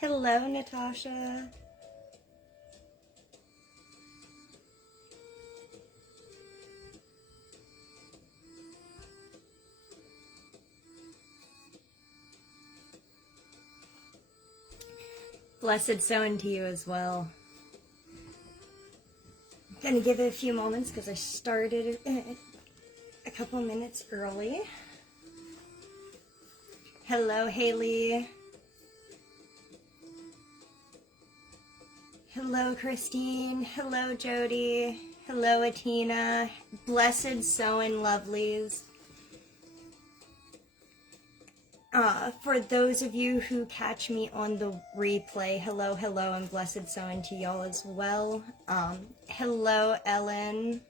Hello, Natasha. Blessed sowing to you as well. I'm gonna give it a few moments because I started a couple minutes early. Hello, Haley. Hello, Christine. Hello, Jody. Hello, Atina. Blessed sowing lovelies. For those of you who catch me on the replay, hello, hello, and blessed sowing to y'all as well. Hello, Ellen.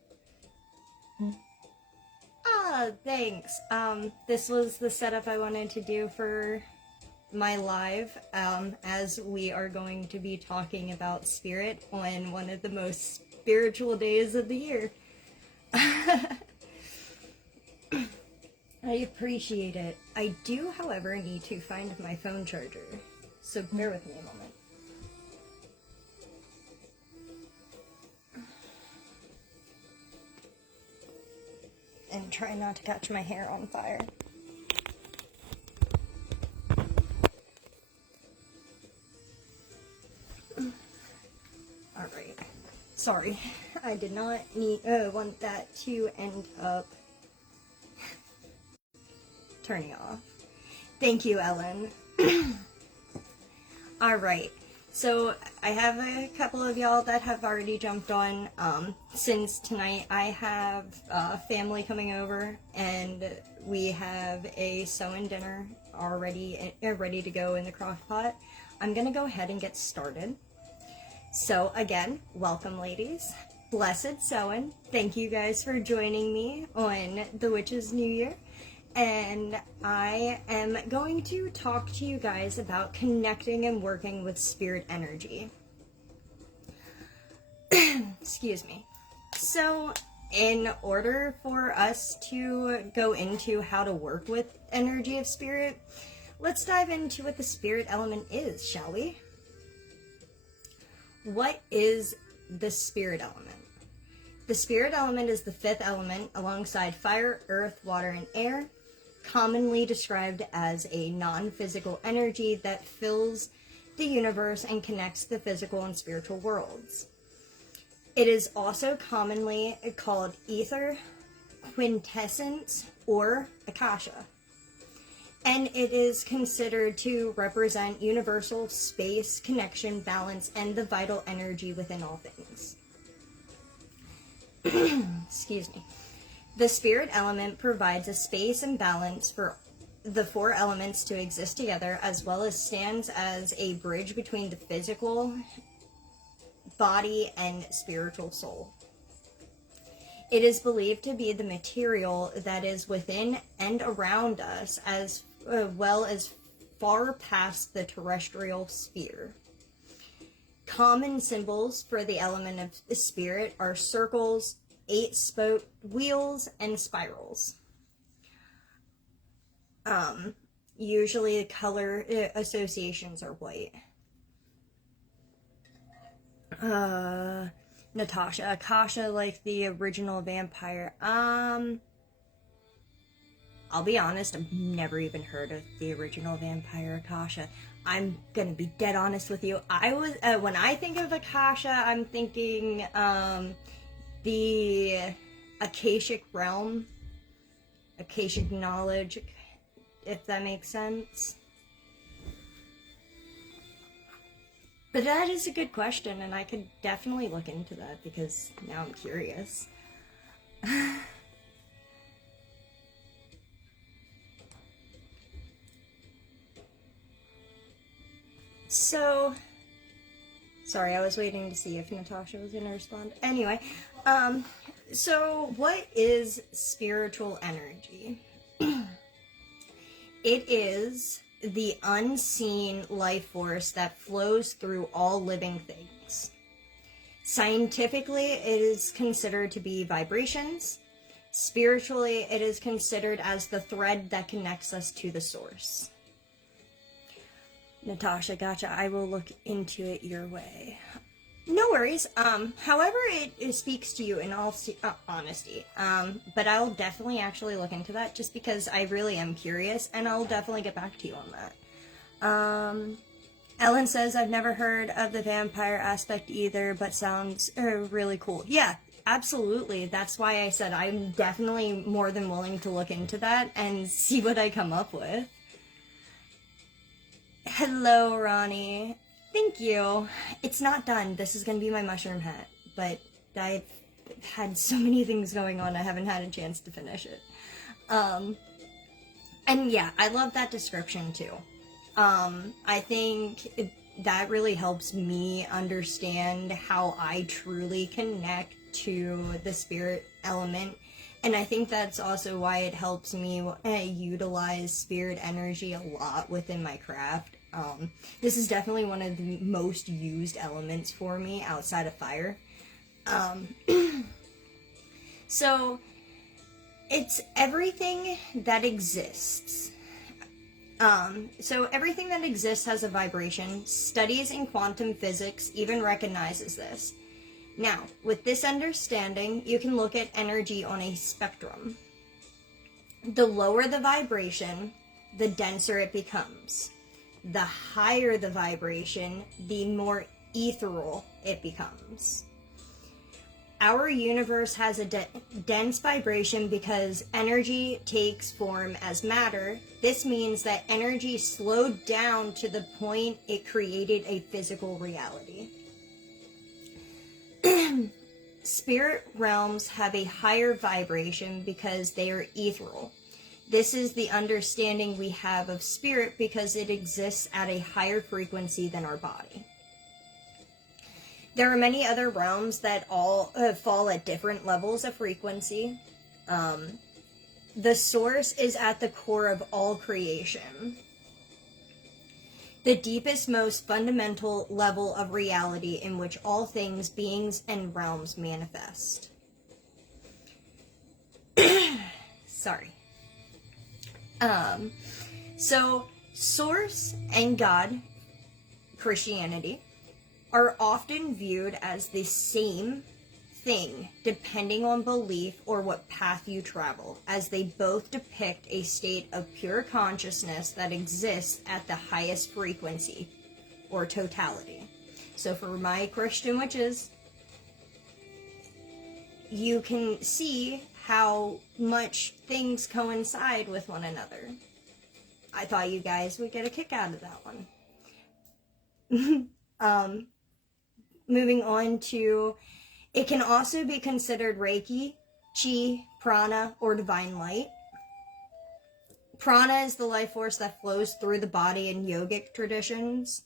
Thanks. This was the setup I wanted to do for my live, as we are going to be talking about spirit on one of the most spiritual days of the year. I appreciate it. I do, however, need to find my phone charger, so bear with me a moment. And try not to catch my hair on fire. Alright. Sorry. I did not want that to end up turning off. Thank you, Ellen. Alright. So, I have a couple of y'all that have already jumped on. Since tonight I have family coming over, and we have a sew-in dinner already ready to go in the crock pot, I'm gonna go ahead and get started. So, again, welcome, ladies. Blessed sewing. Thank you guys for joining me on the Witch's New Year. And I am going to talk to you guys about connecting and working with spirit energy. Excuse me. So, in order for us to go into how to work with energy of spirit, let's dive into what the spirit element is, shall we? What is the spirit element? The spirit element is the fifth element alongside fire, earth, water, and air, commonly described as a non-physical energy that fills the universe and connects the physical and spiritual worlds. It is also commonly called ether, quintessence, or akasha. And it is considered to represent universal space, connection, balance, and the vital energy within all things. Excuse me. The spirit element provides a space and balance for the four elements to exist together, as well as stands as a bridge between the physical body and spiritual soul. It is believed to be the material that is within and around us, as well as far past the terrestrial sphere. Common symbols for the element of the spirit are circles, 8-spoke wheels, and spirals. Usually the color associations are white. Natasha, Akasha, like the original vampire. I'll be honest, I've never even heard of the original vampire Akasha. I'm gonna be dead honest with you. When I think of Akasha, I'm thinking, the Akashic realm, Akashic knowledge, if that makes sense. But that is a good question, and I could definitely look into that because now I'm curious. So, sorry, I was waiting to see if Natasha was going to respond. Anyway, so what is spiritual energy? It is the unseen life force that flows through all living things. Scientifically, it is considered to be vibrations. Spiritually, it is considered as the thread that connects us to the source. Natasha, gotcha. I will look into it your way. No worries. However, it speaks to you in all honesty. But I'll definitely actually look into that just because I really am curious, and I'll definitely get back to you on that. Ellen says, I've never heard of the vampire aspect either, but sounds really cool. Yeah, absolutely. That's why I said I'm definitely more than willing to look into that and see what I come up with. Hello, Ronnie. Thank you. It's not done. This is going to be my mushroom hat, but I've had so many things going on, I haven't had a chance to finish it. And yeah, I love that description too. I think that really helps me understand how I truly connect to the spirit element. And I think that's also why it helps me utilize spirit energy a lot within my craft. This is definitely one of the most used elements for me outside of fire. So, it's everything that exists. So everything that exists has a vibration. Studies in quantum physics even recognizes this. Now, with this understanding, you can look at energy on a spectrum. The lower the vibration, the denser it becomes. The higher the vibration, the more ethereal it becomes. Our universe has a dense vibration because energy takes form as matter. This means that energy slowed down to the point it created a physical reality. Spirit realms have a higher vibration because they are ethereal. This is the understanding we have of spirit because it exists at a higher frequency than our body. There are many other realms that all fall at different levels of frequency. The source is at the core of all creation. The deepest, most fundamental level of reality in which all things, beings, and realms manifest. Sorry. So, Source and God, Christianity, are often viewed as the same thing depending on belief or what path you travel, as they both depict a state of pure consciousness that exists at the highest frequency or totality. So for my Christian witches, you can see how much things coincide with one another. I thought you guys would get a kick out of that one. Moving on to, it can also be considered Reiki, Chi, Prana, or Divine Light. Prana is the life force that flows through the body in yogic traditions,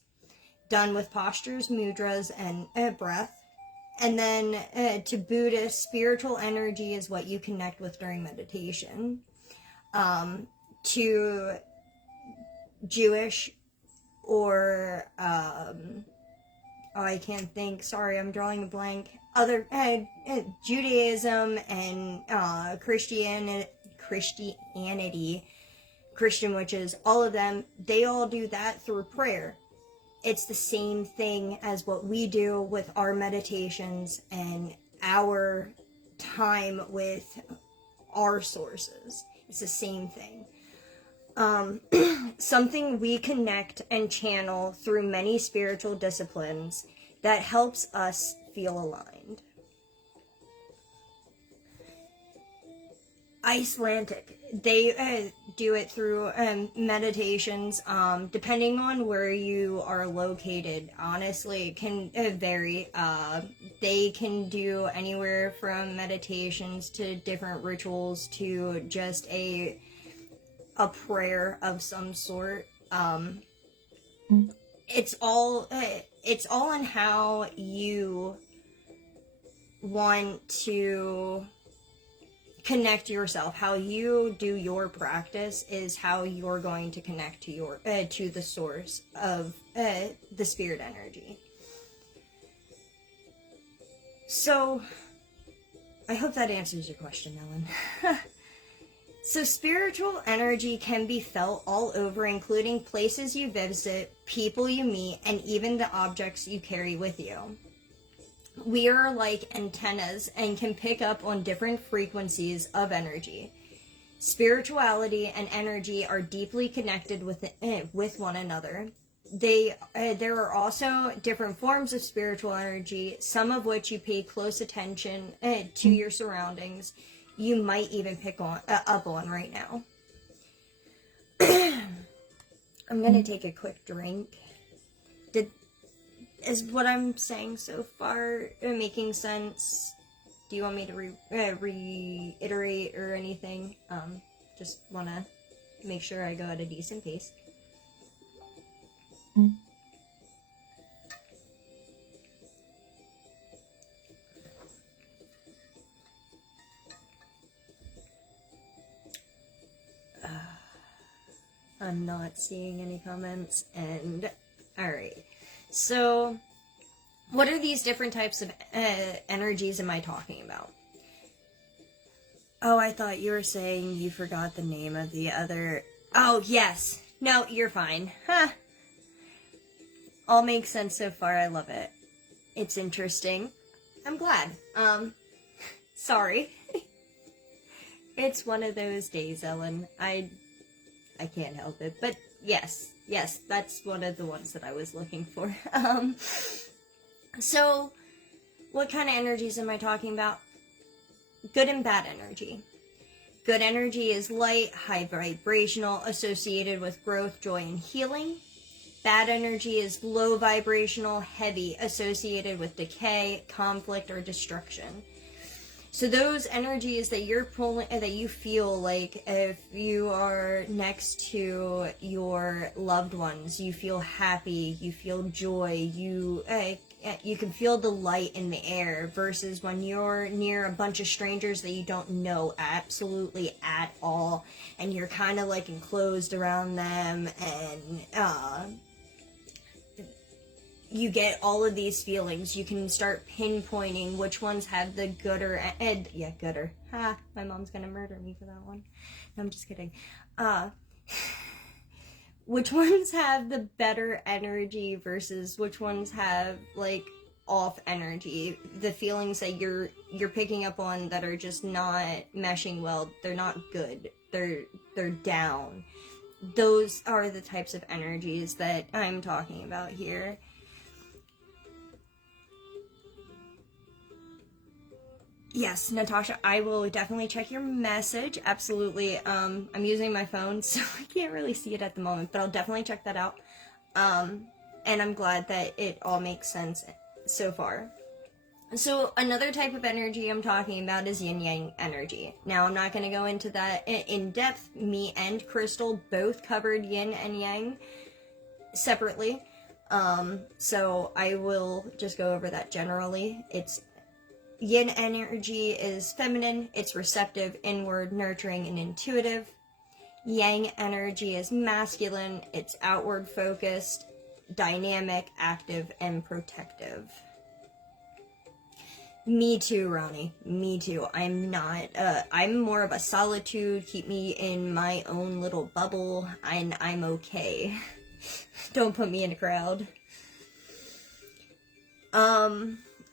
done with postures, mudras, and breath. And then to Buddhists, spiritual energy is what you connect with during meditation. To Jewish or I can't think. Sorry, I'm drawing a blank. Other Judaism and Christianity, Christian witches, all of them, they all do that through prayer. It's the same thing as what we do with our meditations and our time with our sources. It's the same thing. Something we connect and channel through many spiritual disciplines that helps us feel aligned. Icelandic, they do it through meditations, depending on where you are located. Honestly, it can vary. They can do anywhere from meditations to different rituals to just a prayer of some sort. It's all in how you want to connect yourself. How you do your practice is how you're going to connect to your to the source of the spirit energy. So I hope that answers your question, Ellen. So spiritual energy can be felt all over, including places you visit, people you meet, and even the objects you carry with you. We are like antennas and can pick up on different frequencies of energy. Spirituality and energy are deeply connected with one another. There are also different forms of spiritual energy, some of which you pay close attention to your surroundings. You might even pick up on right now. I'm gonna take a quick drink. Is what I'm saying so far making sense? Do you want me to reiterate or anything? Just want to make sure I go at a decent pace. I'm not seeing any comments, and alright. So, what are these different types of energies am I talking about? Oh, I thought you were saying you forgot the name of the other... Oh, yes. No, you're fine. Huh. All makes sense so far. I love it. It's interesting. I'm glad. Sorry. It's one of those days, Ellen. I can't help it. But yes, that's one of the ones that I was looking for. So, what kind of energies am I talking about? Good and bad energy. Good energy is light, high vibrational, associated with growth, joy, and healing. Bad energy is low vibrational, heavy, associated with decay, conflict, or destruction. So those energies that you're pulling, that you feel like if you are next to your loved ones, you feel happy, you feel joy, you can feel the light in the air, versus when you're near a bunch of strangers that you don't know absolutely at all, and you're kind of like enclosed around them, and you get all of these feelings. You can start pinpointing which ones have the gooder, gooder. Ha, my mom's gonna murder me for that one. No, I'm just kidding. Which ones have the better energy versus which ones have, like, off energy. The feelings that you're picking up on that are just not meshing well. They're not good. They're down. Those are the types of energies that I'm talking about here. Yes, Natasha, I will definitely check your message. Absolutely. I'm using my phone, so I can't really see it at the moment, but I'll definitely check that out. And I'm glad that it all makes sense so far. So another type of energy I'm talking about is yin-yang energy. Now, I'm not going to go into that in depth. Me and Crystal both covered yin and yang separately. So I will just go over that generally. Yin energy is feminine, it's receptive, inward, nurturing, and intuitive. Yang energy is masculine, it's outward focused, dynamic, active, and protective. Me too, Ronnie. Me too. I'm not, I'm more of a solitude, keep me in my own little bubble, and I'm okay. Don't put me in a crowd.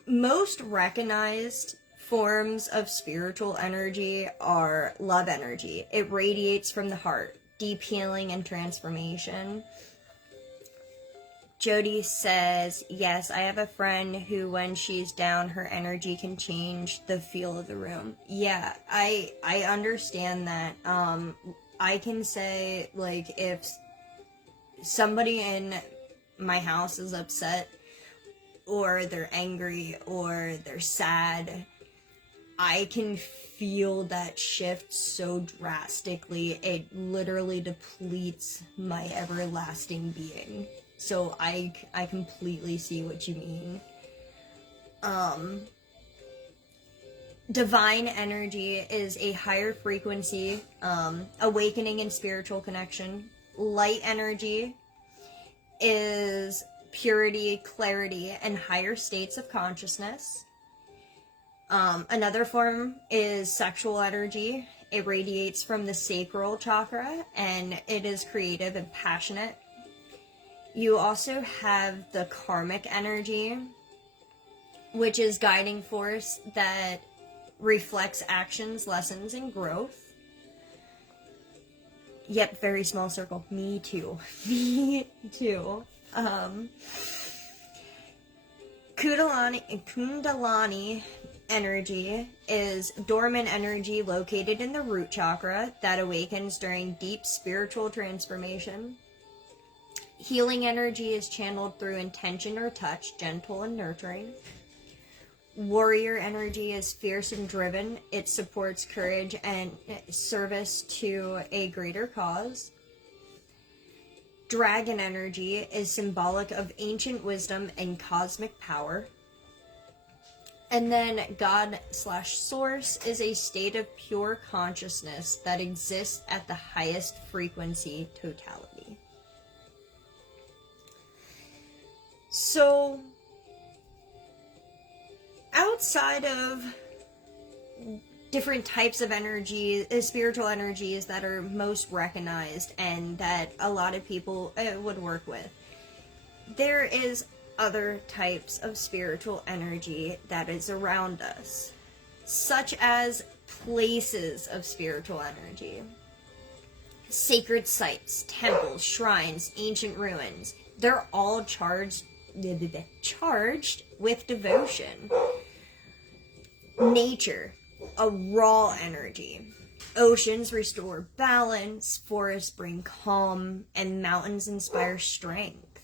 Most recognized forms of spiritual energy are love energy. It radiates from the heart, deep healing and transformation. Jody says, yes, I have a friend who, when she's down, her energy can change the feel of the room. Yeah, I understand that. I can say, like, if somebody in my house is upset, or they're angry, or they're sad, I can feel that shift so drastically, it literally depletes my everlasting being. So I completely see what you mean. Divine energy is a higher frequency, awakening and spiritual connection. Light energy is purity, clarity, and higher states of consciousness. Another form is sexual energy. It radiates from the sacral chakra, and it is creative and passionate. You also have the karmic energy, which is guiding force that reflects actions, lessons, and growth. Yep, very small circle. Me too. Me too. Kundalani energy is dormant energy located in the root chakra that awakens during deep spiritual transformation. Healing energy is channeled through intention or touch, gentle and nurturing. Warrior energy is fierce and driven. It supports courage and service to a greater cause. Dragon energy is symbolic of ancient wisdom and cosmic power. And then God/Source is a state of pure consciousness that exists at the highest frequency totality. So, outside of different types of energy, spiritual energies that are most recognized and that a lot of people would work with, there is other types of spiritual energy that is around us, such as places of spiritual energy. Sacred sites, temples, shrines, ancient ruins, they're all charged with devotion. Nature, a raw energy. Oceans restore balance, forests bring calm, and mountains inspire strength.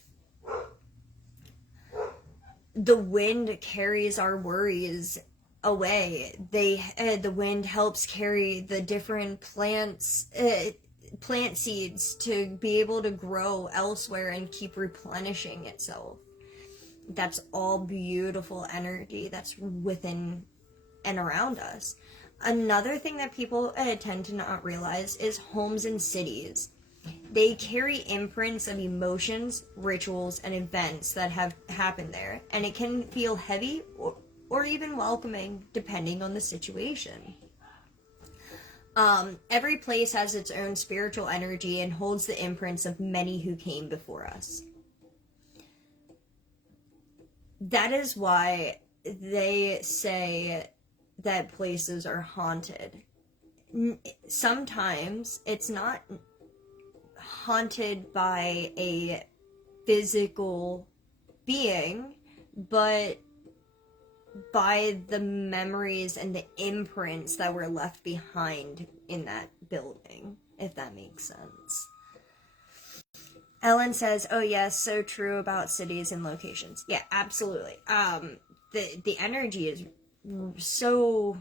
The wind carries our worries away. The wind helps carry the different plants, plant seeds to be able to grow elsewhere and keep replenishing itself. That's all beautiful energy that's within and around us. Another thing that people tend to not realize is homes and cities. They carry imprints of emotions, rituals, and events that have happened there, and it can feel heavy or even welcoming depending on the situation. Every place has its own spiritual energy and holds the imprints of many who came before us. That is why they say that places are haunted. Sometimes it's not haunted by a physical being, but by the memories and the imprints that were left behind in that building, if that makes sense. Ellen says, oh yes, so true about cities and locations. Yeah, absolutely. The energy is so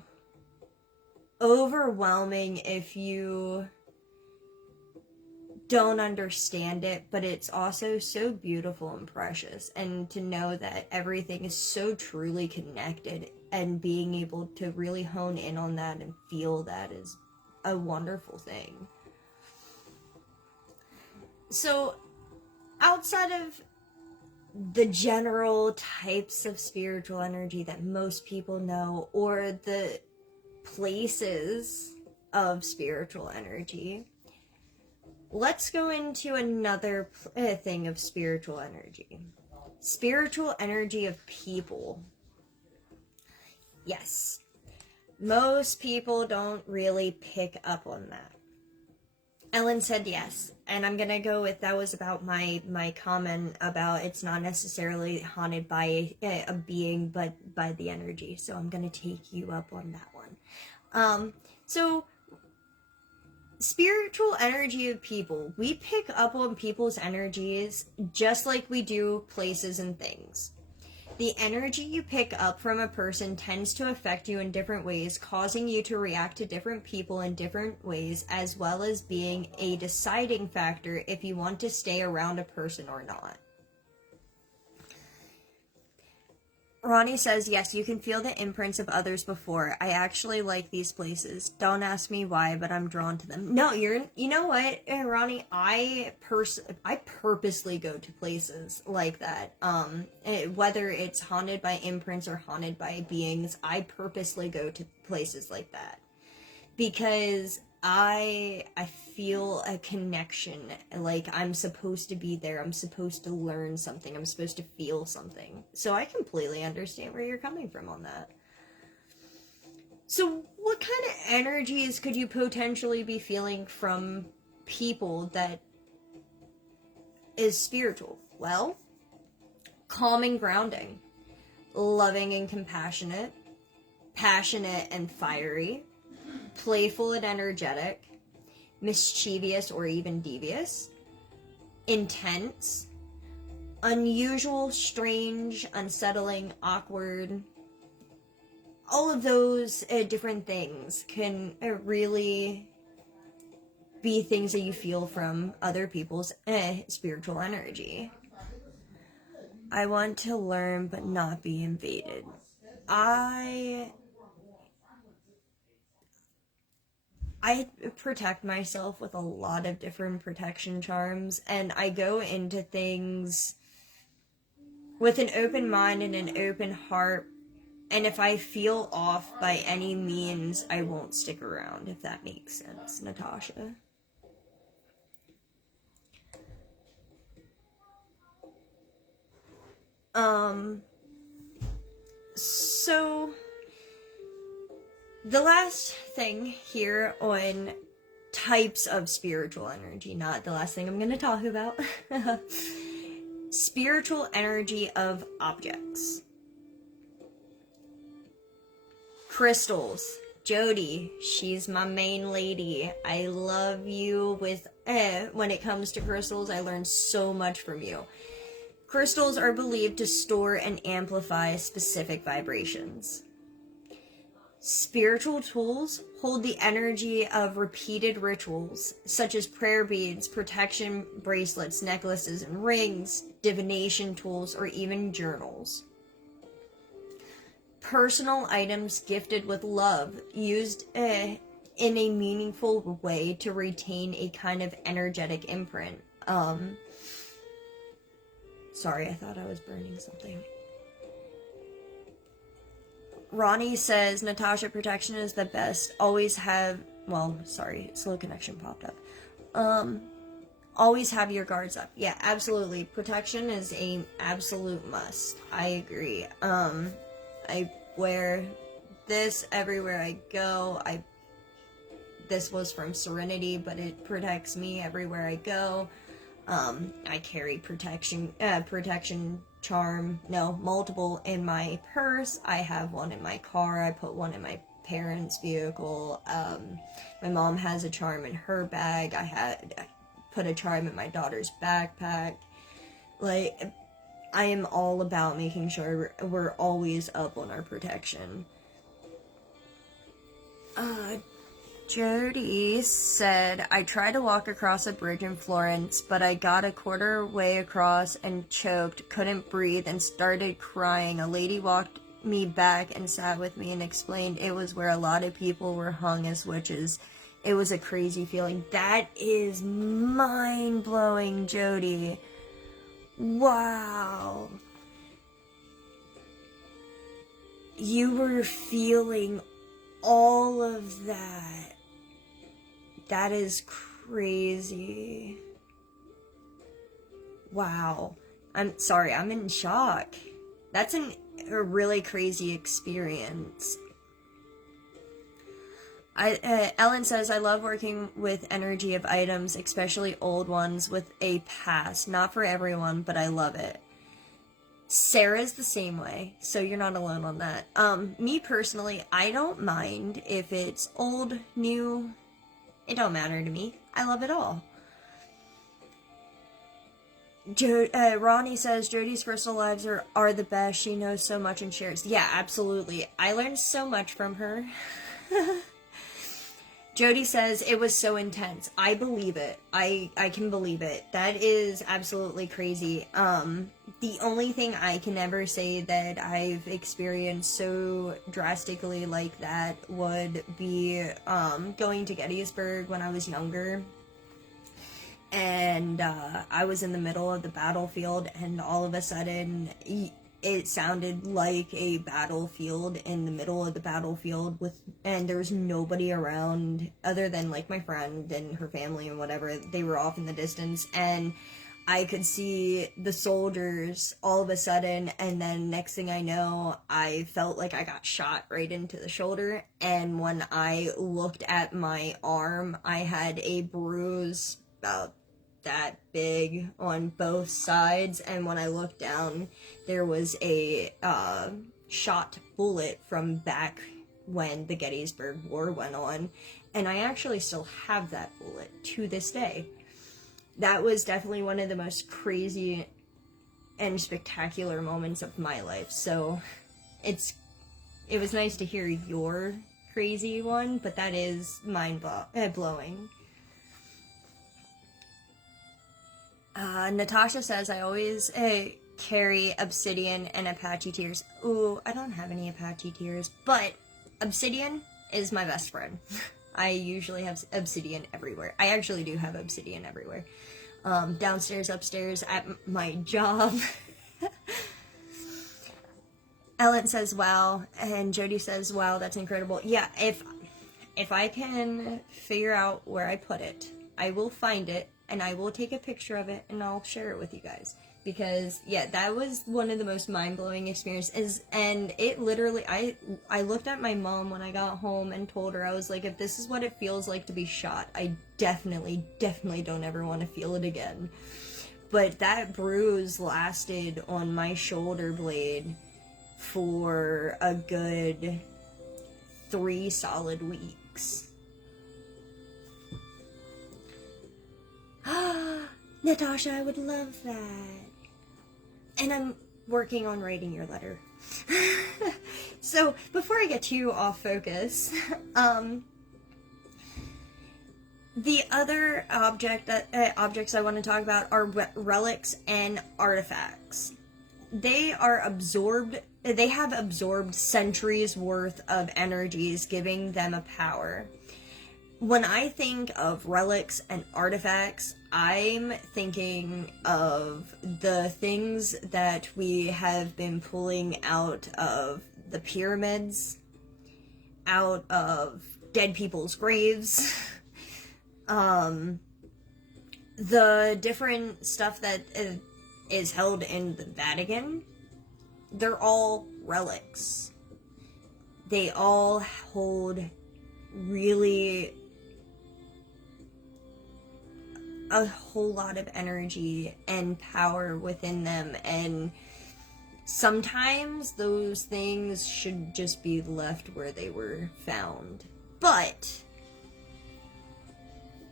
overwhelming if you don't understand it, but it's also so beautiful and precious, and to know that everything is so truly connected and being able to really hone in on that and feel that is a wonderful thing. So outside of the general types of spiritual energy that most people know, or the places of spiritual energy, let's go into another thing of spiritual energy. Spiritual energy of people. Yes. Most people don't really pick up on that. Ellen said yes, and I'm gonna go with, that was about my comment about it's not necessarily haunted by a being, but by the energy, so I'm gonna take you up on that one. So spiritual energy of people, we pick up on people's energies just like we do places and things. The energy you pick up from a person tends to affect you in different ways, causing you to react to different people in different ways, as well as being a deciding factor if you want to stay around a person or not. Ronnie says, yes, you can feel the imprints of others before. I actually like these places. Don't ask me why, but I'm drawn to them. No, you know what, Ronnie, I purposely go to places like that. Whether it's haunted by imprints or haunted by beings, I purposely go to places like that. because I feel a connection, like I'm supposed to be there, I'm supposed to learn something, I'm supposed to feel something. So I completely understand where you're coming from on that. So what kind of energies could you potentially be feeling from people that is spiritual? Well, calm and grounding, loving and compassionate, passionate and fiery, playful and energetic, mischievous or even devious, intense, unusual, strange, unsettling, awkward. All of those different things can really be things that you feel from other people's spiritual energy. I want to learn but not be invaded. I protect myself with a lot of different protection charms, and I go into things with an open mind and an open heart, and if I feel off by any means, I won't stick around, if that makes sense, Natasha. So the last thing here on types of spiritual energy, not the last thing I'm going to talk about. Spiritual energy of objects. Crystals. Jody, she's my main lady. I love you with, when it comes to crystals, I learned so much from you. Crystals are believed to store and amplify specific vibrations. Spiritual tools hold the energy of repeated rituals, such as prayer beads, protection bracelets, necklaces, and rings, divination tools, or even journals. Personal items gifted with love, used in a meaningful way to retain a kind of energetic imprint. Sorry, I thought I was burning something. Ronnie says, Natasha, protection is the best. Always have, well, sorry, slow connection popped up. Always have your guards up. Yeah, absolutely. Protection is a absolute must. I agree. I wear this everywhere I go. This was from Serenity, but it protects me everywhere I go. I carry protection charm, multiple in my purse. I have one in my car. I put one in my parents' vehicle. My mom has a charm in her bag. I put a charm in my daughter's backpack. Like, I am all about making sure we're always up on our protection. Jody said, I tried to walk across a bridge in Florence, but I got a quarter way across and choked, couldn't breathe, and started crying. A lady walked me back and sat with me and explained it was where a lot of people were hung as witches. It was a crazy feeling. That is mind-blowing, Jody. Wow. You were feeling all of that. That is crazy. Wow. I'm sorry, I'm in shock. That's a really crazy experience. Ellen says, I love working with energy of items, especially old ones with a past. Not for everyone, but I love it. Sarah's the same way, so you're not alone on that. Me personally, I don't mind if it's old, new. It don't matter to me. I love it all. Ronnie says, Jody's crystal lives are the best. She knows so much and shares. Yeah, absolutely. I learned so much from her. Jody says, it was so intense. I believe it. I can believe it. That is absolutely crazy. The only thing I can ever say that I've experienced so drastically like that would be going to Gettysburg when I was younger. And I was in the middle of the battlefield, and all of a sudden, it sounded like a battlefield in the middle of the battlefield and there was nobody around other than like my friend and her family and whatever. They were off in the distance, and I could see the soldiers all of a sudden, and then next thing I know, I felt like I got shot right into the shoulder, and when I looked at my arm, I had a bruise about that big on both sides, and when I looked down, there was a shot bullet from back when the Gettysburg War went on, and I actually still have that bullet to this day. That was definitely one of the most crazy and spectacular moments of my life, so it was nice to hear your crazy one, but that is mind-blowing. Natasha says, I always carry obsidian and Apache tears. Ooh, I don't have any Apache tears, but obsidian is my best friend. I usually have obsidian everywhere. I actually do have obsidian everywhere. Downstairs, upstairs, at my job. Ellen says, wow, and Jody says, wow, that's incredible. Yeah, if I can figure out where I put it, I will find it, and I will take a picture of it, and I'll share it with you guys. Because, yeah, that was one of the most mind-blowing experiences, and it literally, I looked at my mom when I got home and told her, I was like, if this is what it feels like to be shot, I definitely don't ever want to feel it again. But that bruise lasted on my shoulder blade for a good 3 solid weeks. Natasha, I would love that. And I'm working on writing your letter. So, before I get too off focus, the other objects I want to talk about are relics and artifacts. They have absorbed centuries worth of energies, giving them a power. When I think of relics and artifacts, I'm thinking of the things that we have been pulling out of the pyramids, out of dead people's graves, the different stuff that is held in the Vatican. They're all relics. They all hold really a whole lot of energy and power within them, and sometimes those things should just be left where they were found. But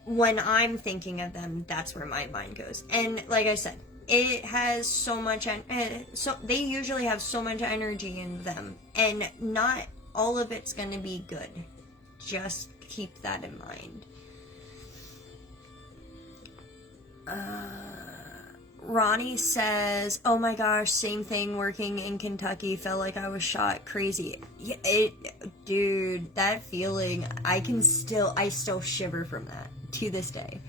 when I'm thinking of them, that's where my mind goes. And like I said, it has so much, so they usually have so much energy in them, and not all of it's gonna be good. Just keep that in mind. Ronnie says, oh my gosh, same thing working in Kentucky, felt like I was shot, crazy. Yeah, dude, that feeling, I still shiver from that to this day.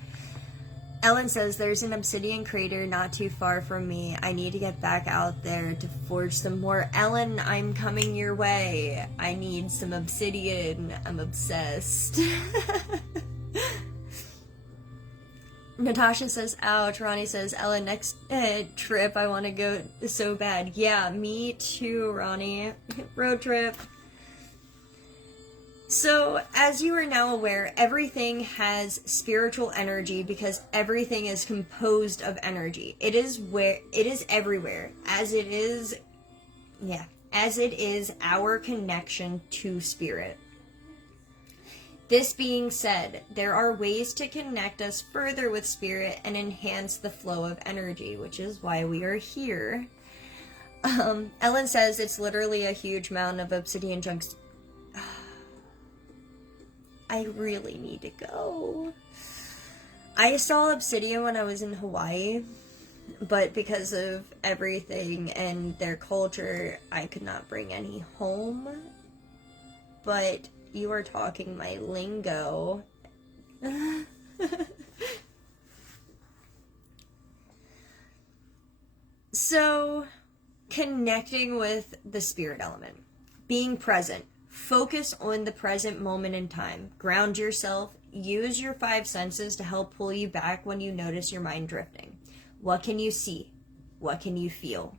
Ellen says, there's an obsidian crater not too far from me. I need to get back out there to forge some more. Ellen, I'm coming your way. I need some obsidian. I'm obsessed. Natasha says, ouch. Ronnie says, Ellen, next trip I want to go so bad. Yeah, me too, Ronnie. Road trip. So, as you are now aware, everything has spiritual energy because everything is composed of energy. It is everywhere, as it is our connection to spirit. This being said, there are ways to connect us further with spirit and enhance the flow of energy, which is why we are here. Ellen says it's literally a huge mountain of obsidian chunks. I really need to go. I saw obsidian when I was in Hawaii, but because of everything and their culture, I could not bring any home. But you are talking my lingo. So, Connecting with the spirit element. Being present. Focus on the present moment in time. Ground yourself. Use your 5 senses to help pull you back when you notice your mind drifting. What can you see? What can you feel?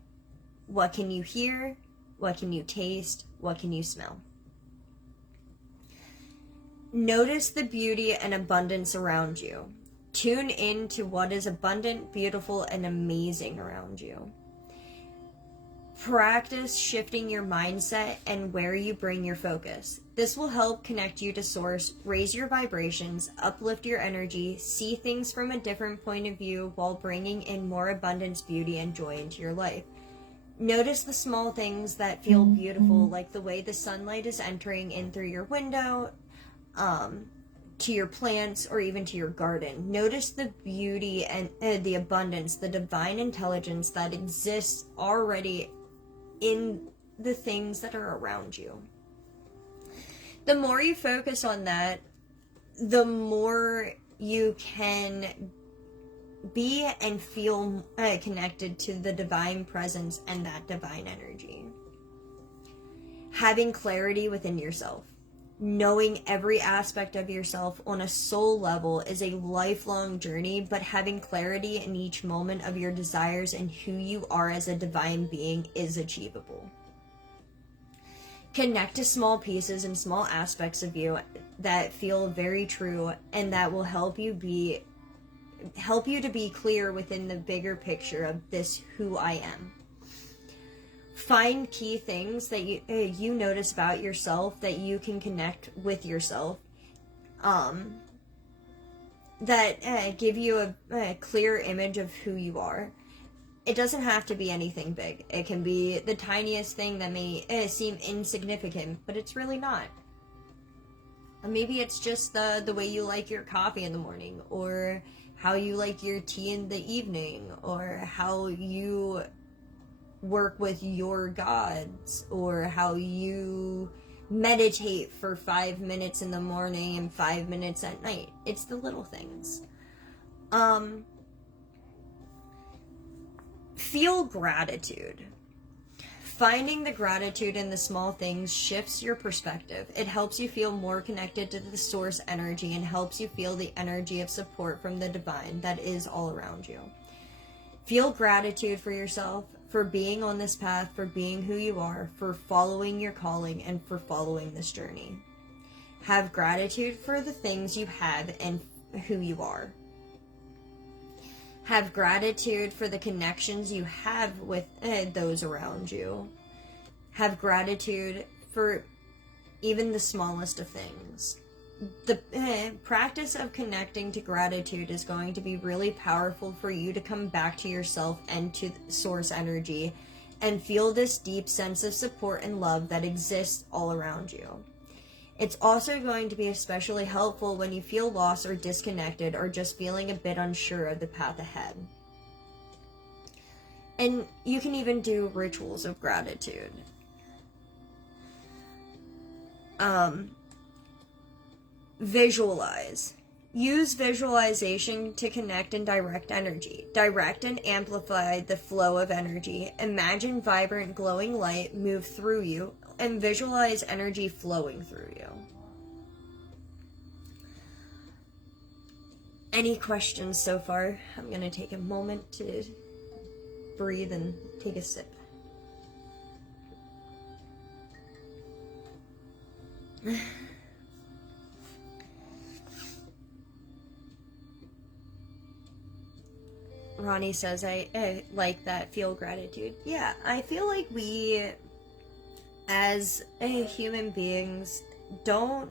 What can you hear? What can you taste? What can you smell? Notice the beauty and abundance around you. Tune in to what is abundant, beautiful, and amazing around you. Practice shifting your mindset and where you bring your focus. This will help connect you to source, raise your vibrations, uplift your energy, see things from a different point of view while bringing in more abundance, beauty, and joy into your life. Notice the small things that feel beautiful, like the way the sunlight is entering in through your window, to your plants, or even to your garden. Notice the beauty and the abundance, the divine intelligence that exists already in the things that are around you. The more you focus on that, the more you can be and feel connected to the divine presence and that divine energy. Having clarity within yourself. Knowing every aspect of yourself on a soul level is a lifelong journey, but having clarity in each moment of your desires and who you are as a divine being is achievable. Connect to small pieces and small aspects of you that feel very true and that will help you to be clear within the bigger picture of this who I am. Find key things that you notice about yourself that you can connect with yourself, that give you a clear image of who you are. It doesn't have to be anything big. It can be the tiniest thing that may seem insignificant, but it's really not. Maybe it's just the way you like your coffee in the morning, or how you like your tea in the evening, or how you work with your gods, or how you meditate for 5 minutes in the morning and 5 minutes at night. It's the little things. Feel gratitude. Finding the gratitude in the small things shifts your perspective. It helps you feel more connected to the source energy and helps you feel the energy of support from the divine that is all around you. Feel gratitude for yourself, for being on this path, for being who you are, for following your calling, and for following this journey. Have gratitude for the things you have and who you are. Have gratitude for the connections you have with those around you. Have gratitude for even the smallest of things. The practice of connecting to gratitude is going to be really powerful for you to come back to yourself and to source energy and feel this deep sense of support and love that exists all around you. It's also going to be especially helpful when you feel lost or disconnected or just feeling a bit unsure of the path ahead. And you can even do rituals of gratitude. Visualize. Use visualization to connect and direct energy. Direct and amplify the flow of energy. Imagine vibrant, glowing light move through you and visualize energy flowing through you. Any questions so far? I'm going to take a moment to breathe and take a sip. Ronnie says, I like that, feel gratitude. Yeah, I feel like we, as human beings, don't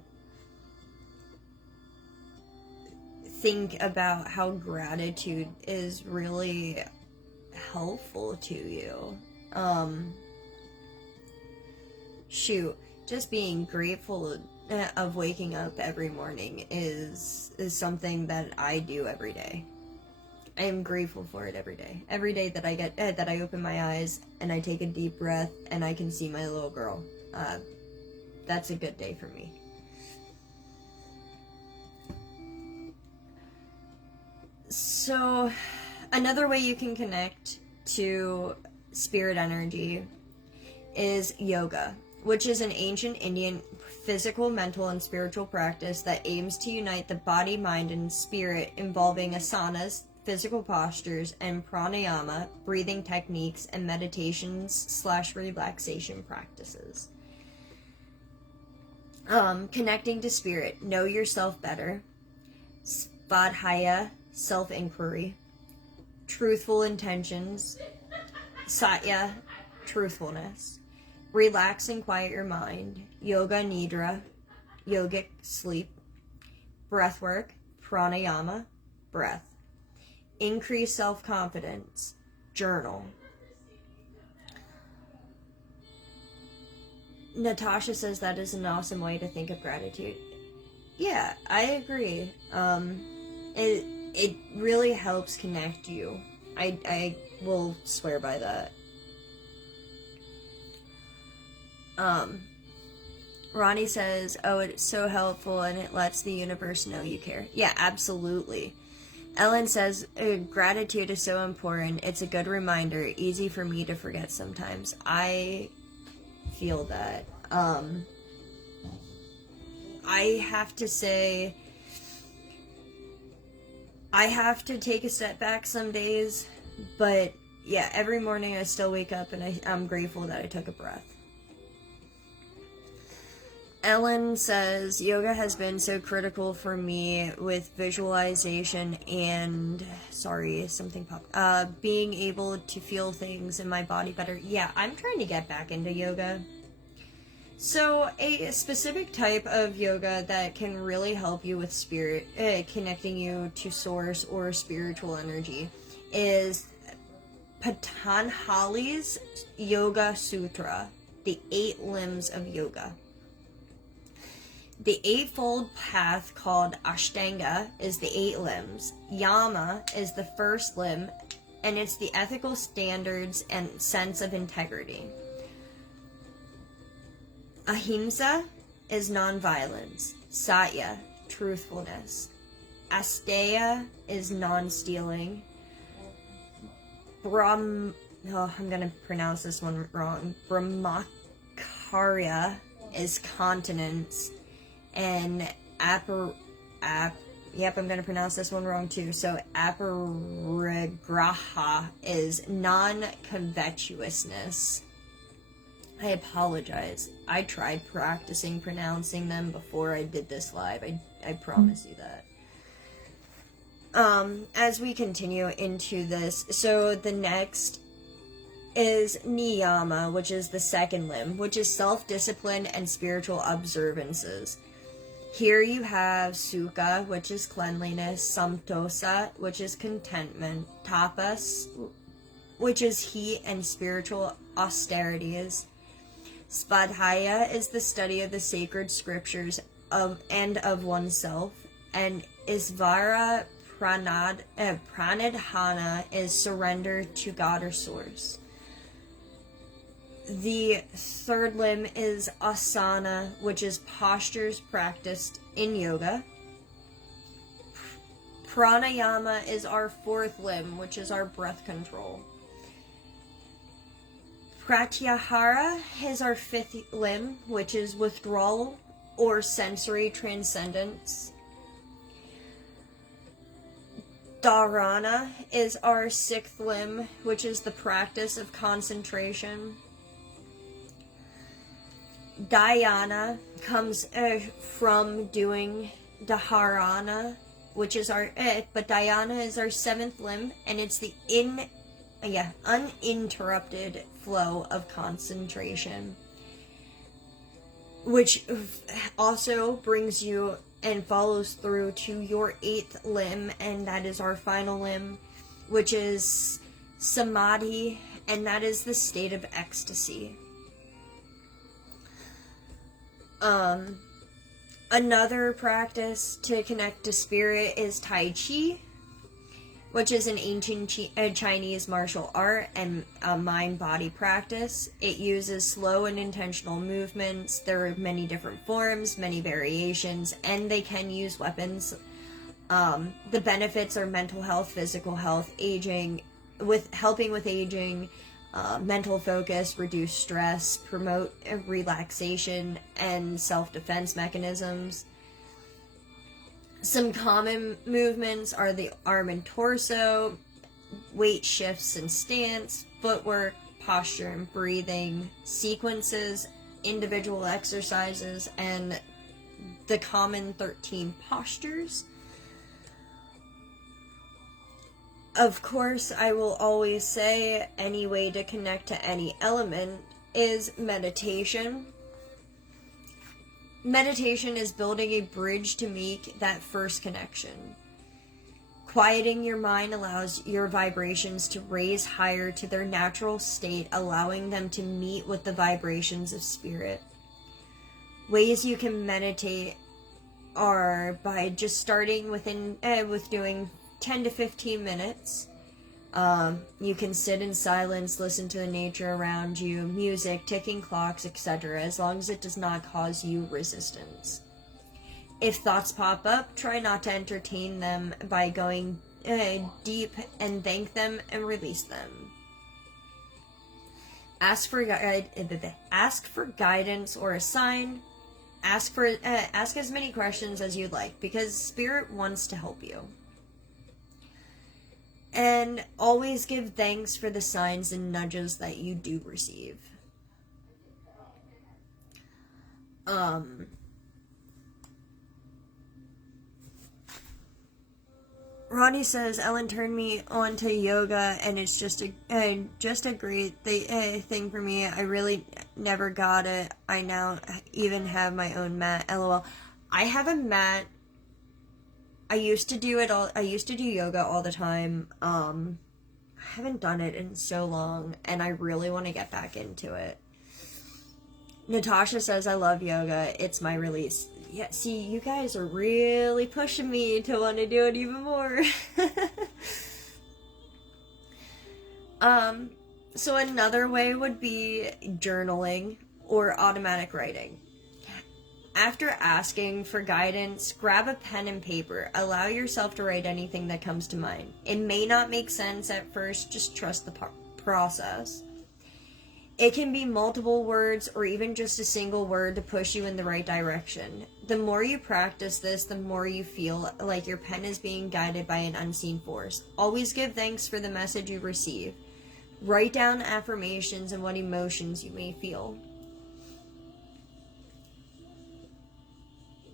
think about how gratitude is really helpful to you. Just being grateful of waking up every morning is something that I do every day. I am grateful for it every day. Every day that I get that I open my eyes and I take a deep breath and I can see my little girl. That's a good day for me. So, another way you can connect to spirit energy is yoga, which is an ancient Indian physical, mental, and spiritual practice that aims to unite the body, mind, and spirit, involving asanas, physical postures, and pranayama, breathing techniques, and meditations/relaxation practices. Connecting to spirit, know yourself better. Svadhyaya, self-inquiry. Truthful intentions. Satya, truthfulness. Relax and quiet your mind. Yoga nidra, yogic sleep. Breathwork, pranayama, breath. Increase self-confidence. Journal. Natasha says that is an awesome way to think of gratitude. Yeah, I agree. It really helps connect you. I will swear by that. Ronnie says, oh, it's so helpful and it lets the universe know you care. Yeah, absolutely. Ellen says, gratitude is so important. It's a good reminder. Easy for me to forget sometimes. I feel that. I have to say, I have to take a step back some days, but yeah, every morning I still wake up and I'm grateful that I took a breath. Ellen says, yoga has been so critical for me with visualization and, being able to feel things in my body better. Yeah, I'm trying to get back into yoga. So, a specific type of yoga that can really help you with spirit, connecting you to source or spiritual energy, is Patanjali's Yoga Sutra, the 8 limbs of yoga. The eightfold path called Ashtanga is the 8 limbs. Yama is the first limb, and it's the ethical standards and sense of integrity. Ahimsa is nonviolence. Satya, truthfulness. Asteya is non-stealing. I'm gonna pronounce this one wrong. Brahmacharya is continence. And I'm gonna pronounce this one wrong too. So aparigraha is non-covetousness. I apologize. I tried practicing pronouncing them before I did this live. I promise you that. As we continue into this, so the next is niyama, which is the second limb, which is self-discipline and spiritual observances. Here you have sukha, which is cleanliness, samtosa, which is contentment, tapas, which is heat and spiritual austerities. Svadhyaya is the study of the sacred scriptures of oneself, and Isvara Pranadhana is surrender to God or source. The third limb is asana, which is postures practiced in yoga. Pranayama is our fourth limb, which is our breath control. Pratyahara is our fifth limb, which is withdrawal or sensory transcendence. Dharana is our sixth limb, which is the practice of concentration. Dhyana comes from doing dharana, which is our but dhyana is our seventh limb, and it's the uninterrupted flow of concentration, which also brings you and follows through to your eighth limb, and that is our final limb, which is samadhi, and that is the state of ecstasy. Another practice to connect to spirit is Tai Chi, which is an ancient Chinese martial art and a mind-body practice. It uses slow and intentional movements. There are many different forms, many variations, and they can use weapons. The benefits are mental health, physical health, aging, helping with aging, mental focus, reduce stress, promote relaxation and self-defense mechanisms. Some common movements are the arm and torso, weight shifts and stance, footwork, posture and breathing, sequences, individual exercises, and the common 13 postures. Of course, I will always say any way to connect to any element is meditation. Meditation is building a bridge to make that first connection. Quieting your mind allows your vibrations to raise higher to their natural state, allowing them to meet with the vibrations of spirit. Ways you can meditate are by just starting with doing 10 to 15 minutes. You can sit in silence, listen to the nature around you, music, ticking clocks, etc., as long as it does not cause you resistance. If thoughts pop up, try not to entertain them by going deep and thank them and release them. Ask for guidance or a sign. Ask as many questions as you'd like, because Spirit wants to help you. And always give thanks for the signs and nudges that you do receive. Ronnie says, Ellen turned me on to yoga, and it's just a great thing for me. I really never got it. I now even have my own mat. LOL. I have a mat. I used to do yoga all the time. I haven't done it in so long, and I really want to get back into it. Natasha says, I love yoga. It's my release. Yeah, see, you guys are really pushing me to want to do it even more. So another way would be journaling or automatic writing. After asking for guidance, grab a pen and paper. Allow yourself to write anything that comes to mind. It may not make sense at first, just trust the process. It can be multiple words or even just a single word to push you in the right direction. The more you practice this, the more you feel like your pen is being guided by an unseen force. Always give thanks for the message you receive. Write down affirmations and what emotions you may feel.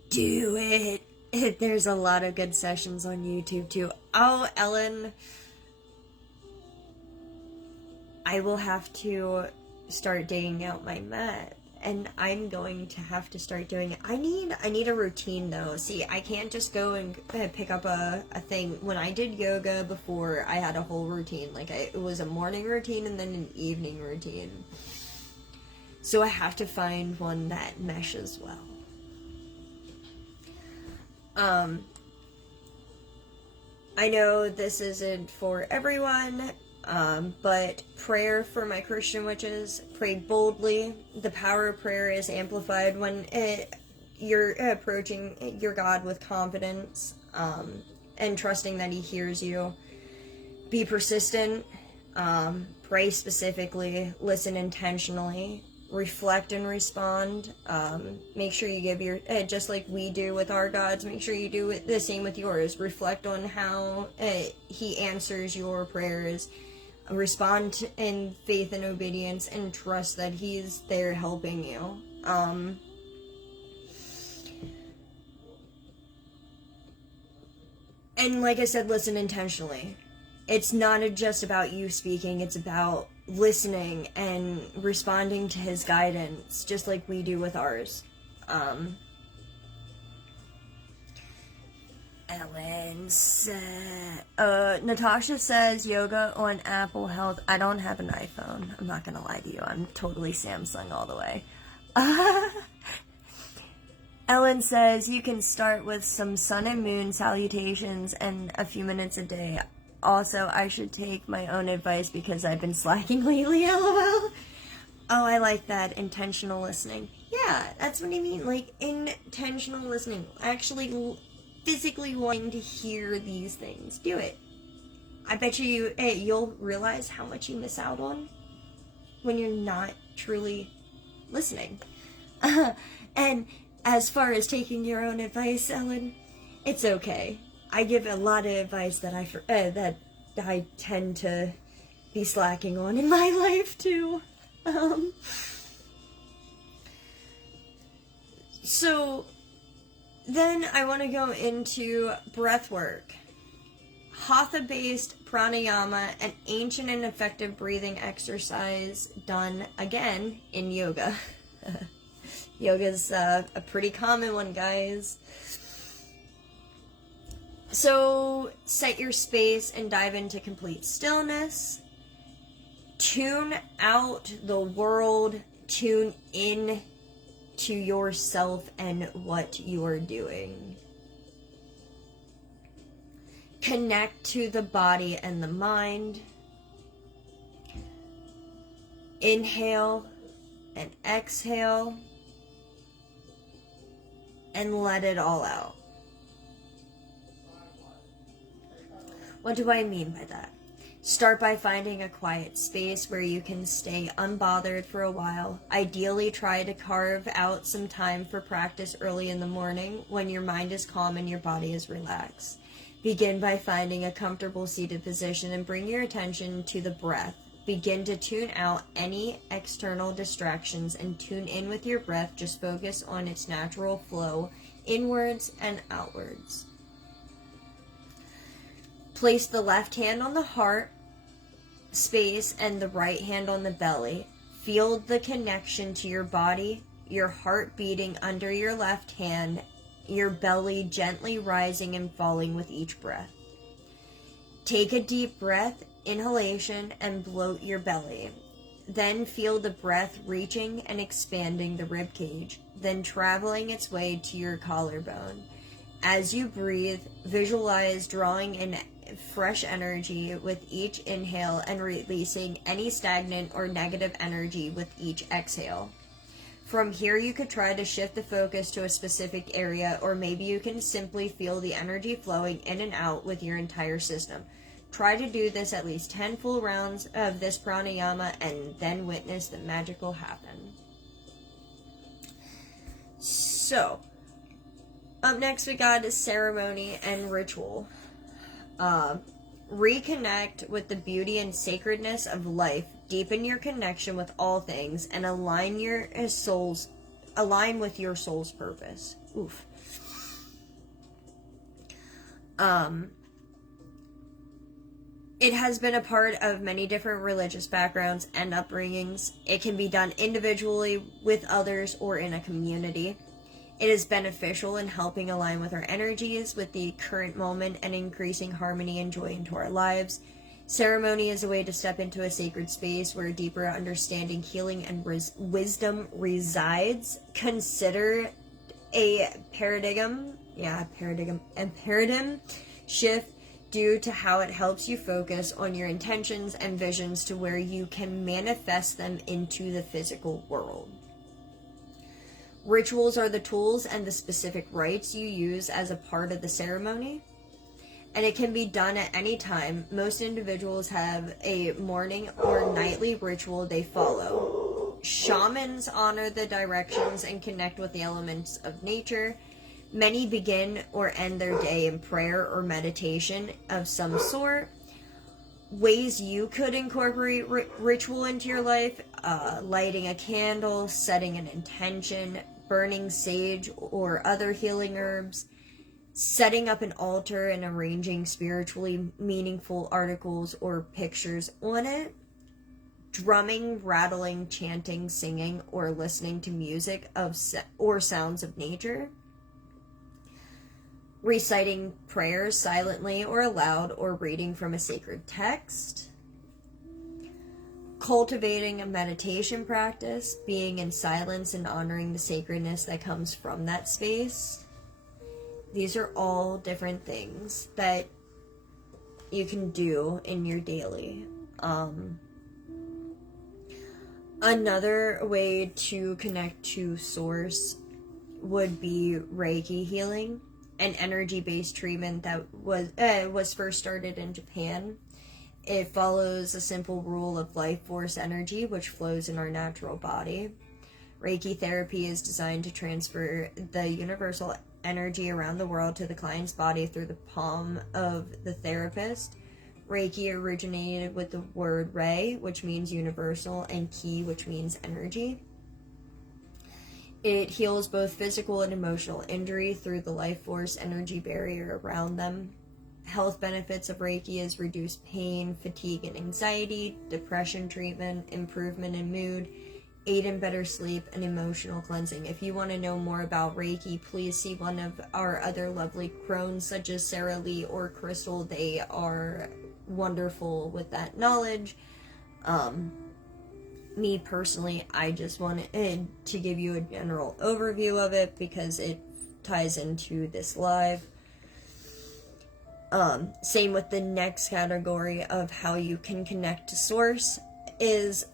Do it. There's a lot of good sessions on YouTube too. Oh, Ellen, I will have to start digging out my mat, and I'm going to have to start doing it. I need a routine though. See, I can't just go and pick up a thing. When I did yoga before, I had a whole routine. It was a morning routine and then an evening routine. So I have to find one that meshes well. I know this isn't for everyone, but prayer for my Christian witches. Pray boldly. The power of prayer is amplified when you're approaching your God with confidence, and trusting that He hears you. Be persistent. Pray specifically. Listen intentionally. Reflect and respond. Make sure you give your, just like we do with our gods, make sure you do the same with yours. Reflect on how He answers your prayers. Respond in faith and obedience, and trust that He's there helping you. And like I said, listen intentionally. It's not just about you speaking, it's about listening and responding to His guidance, just like we do with ours. Ellen said, Natasha says yoga on Apple Health. I don't have an iPhone. I'm not gonna lie to you. I'm totally Samsung all the way. Ellen says you can start with some sun and moon salutations and a few minutes a day. Also, I should take my own advice because I've been slacking lately, lol. Oh, I like that. Intentional listening. Yeah, that's what I mean. Intentional listening. Actually, physically wanting to hear these things. Do it. I bet you'll realize how much you miss out on when you're not truly listening. And as far as taking your own advice, Ellen, it's okay. I give a lot of advice that I tend to be slacking on in my life too. So then I want to go into breath work. Hatha-based pranayama, an ancient and effective breathing exercise done again in yoga. Yoga's a pretty common one, guys. So set your space and dive into complete stillness. Tune out the world. Tune in to yourself and what you're doing. Connect to the body and the mind. Inhale and exhale. And let it all out. What do I mean by that? Start by finding a quiet space where you can stay unbothered for a while. Ideally, try to carve out some time for practice early in the morning when your mind is calm and your body is relaxed. Begin by finding a comfortable seated position and bring your attention to the breath. Begin to tune out any external distractions and tune in with your breath. Just focus on its natural flow inwards and outwards. Place the left hand on the heart space and the right hand on the belly. Feel the connection to your body, your heart beating under your left hand, your belly gently rising and falling with each breath. Take a deep breath, inhalation, and bloat your belly. Then feel the breath reaching and expanding the rib cage, then traveling its way to your collarbone. As you breathe, visualize drawing in fresh energy with each inhale and releasing any stagnant or negative energy with each exhale. From here, you could try to shift the focus to a specific area, or maybe you can simply feel the energy flowing in and out with your entire system. Try to do this at least 10 full rounds of this pranayama and then witness the magical happen. So, up next we got ceremony and ritual. Reconnect with the beauty and sacredness of life. Deepen your connection with all things and align with your soul's purpose. Oof. It has been a part of many different religious backgrounds and upbringings. It can be done individually, with others, or in a community. It is beneficial in helping align with our energies, with the current moment, and increasing harmony and joy into our lives. Ceremony is a way to step into a sacred space where deeper understanding, healing, and wisdom resides. Consider a paradigm shift due to how it helps you focus on your intentions and visions to where you can manifest them into the physical world. Rituals are the tools and the specific rites you use as a part of the ceremony, and it can be done at any time. Most individuals have a morning or nightly ritual they follow. Shamans honor the directions and connect with the elements of nature. Many begin or end their day in prayer or meditation of some sort. Ways you could incorporate ritual into your life: lighting a candle, setting an intention, burning sage or other healing herbs, setting up an altar and arranging spiritually meaningful articles or pictures on it, drumming, rattling, chanting, singing, or listening to music or sounds of nature, reciting prayers silently or aloud, or reading from a sacred text, cultivating a meditation practice, being in silence and honoring the sacredness that comes from that space. These are all different things that you can do in your daily. Another way to connect to source would be Reiki healing, an energy-based treatment that was first started in Japan. It follows a simple rule of life force energy, which flows in our natural body. Reiki therapy is designed to transfer the universal energy around the world to the client's body through the palm of the therapist. Reiki originated with the word Rei, which means universal, and Ki, which means energy. It heals both physical and emotional injury through the life force energy barrier around them. Health benefits of Reiki is reduced pain, fatigue and anxiety, depression treatment, improvement in mood, aid in better sleep, and emotional cleansing. If you want to know more about Reiki, please see one of our other lovely crones, such as Sarah Lee or Crystal. They are wonderful with that knowledge. Me personally, I just wanted to give you a general overview of it because it ties into this live. Same with the next category of how you can connect to source is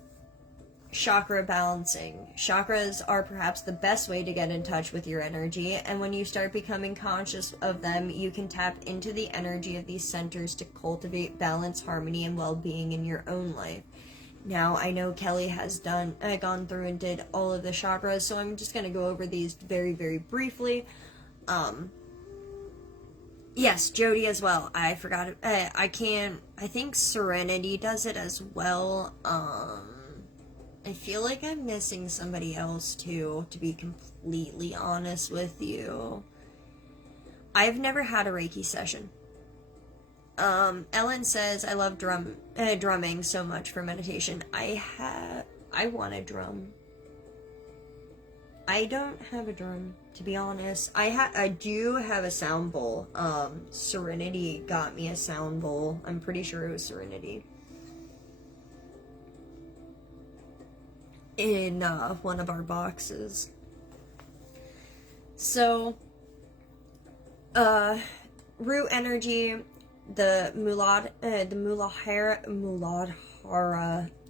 chakra balancing. Chakras are perhaps the best way to get in touch with your energy, and when you start becoming conscious of them, you can tap into the energy of these centers to cultivate balance, harmony, and well-being in your own life. Now, I know Kelly has gone through and did all of the chakras, so I'm just going to go over these very, very briefly. Yes, Jody as well. I forgot. I think Serenity does it as well. I feel like I'm missing somebody else too, to be completely honest with you. I've never had a Reiki session. Ellen says, I love drumming so much for meditation. I want a drum. I don't have a drum, to be honest. I do have a sound bowl. Serenity got me a sound bowl. I'm pretty sure it was Serenity. In one of our boxes. So, root energy, the Muladhara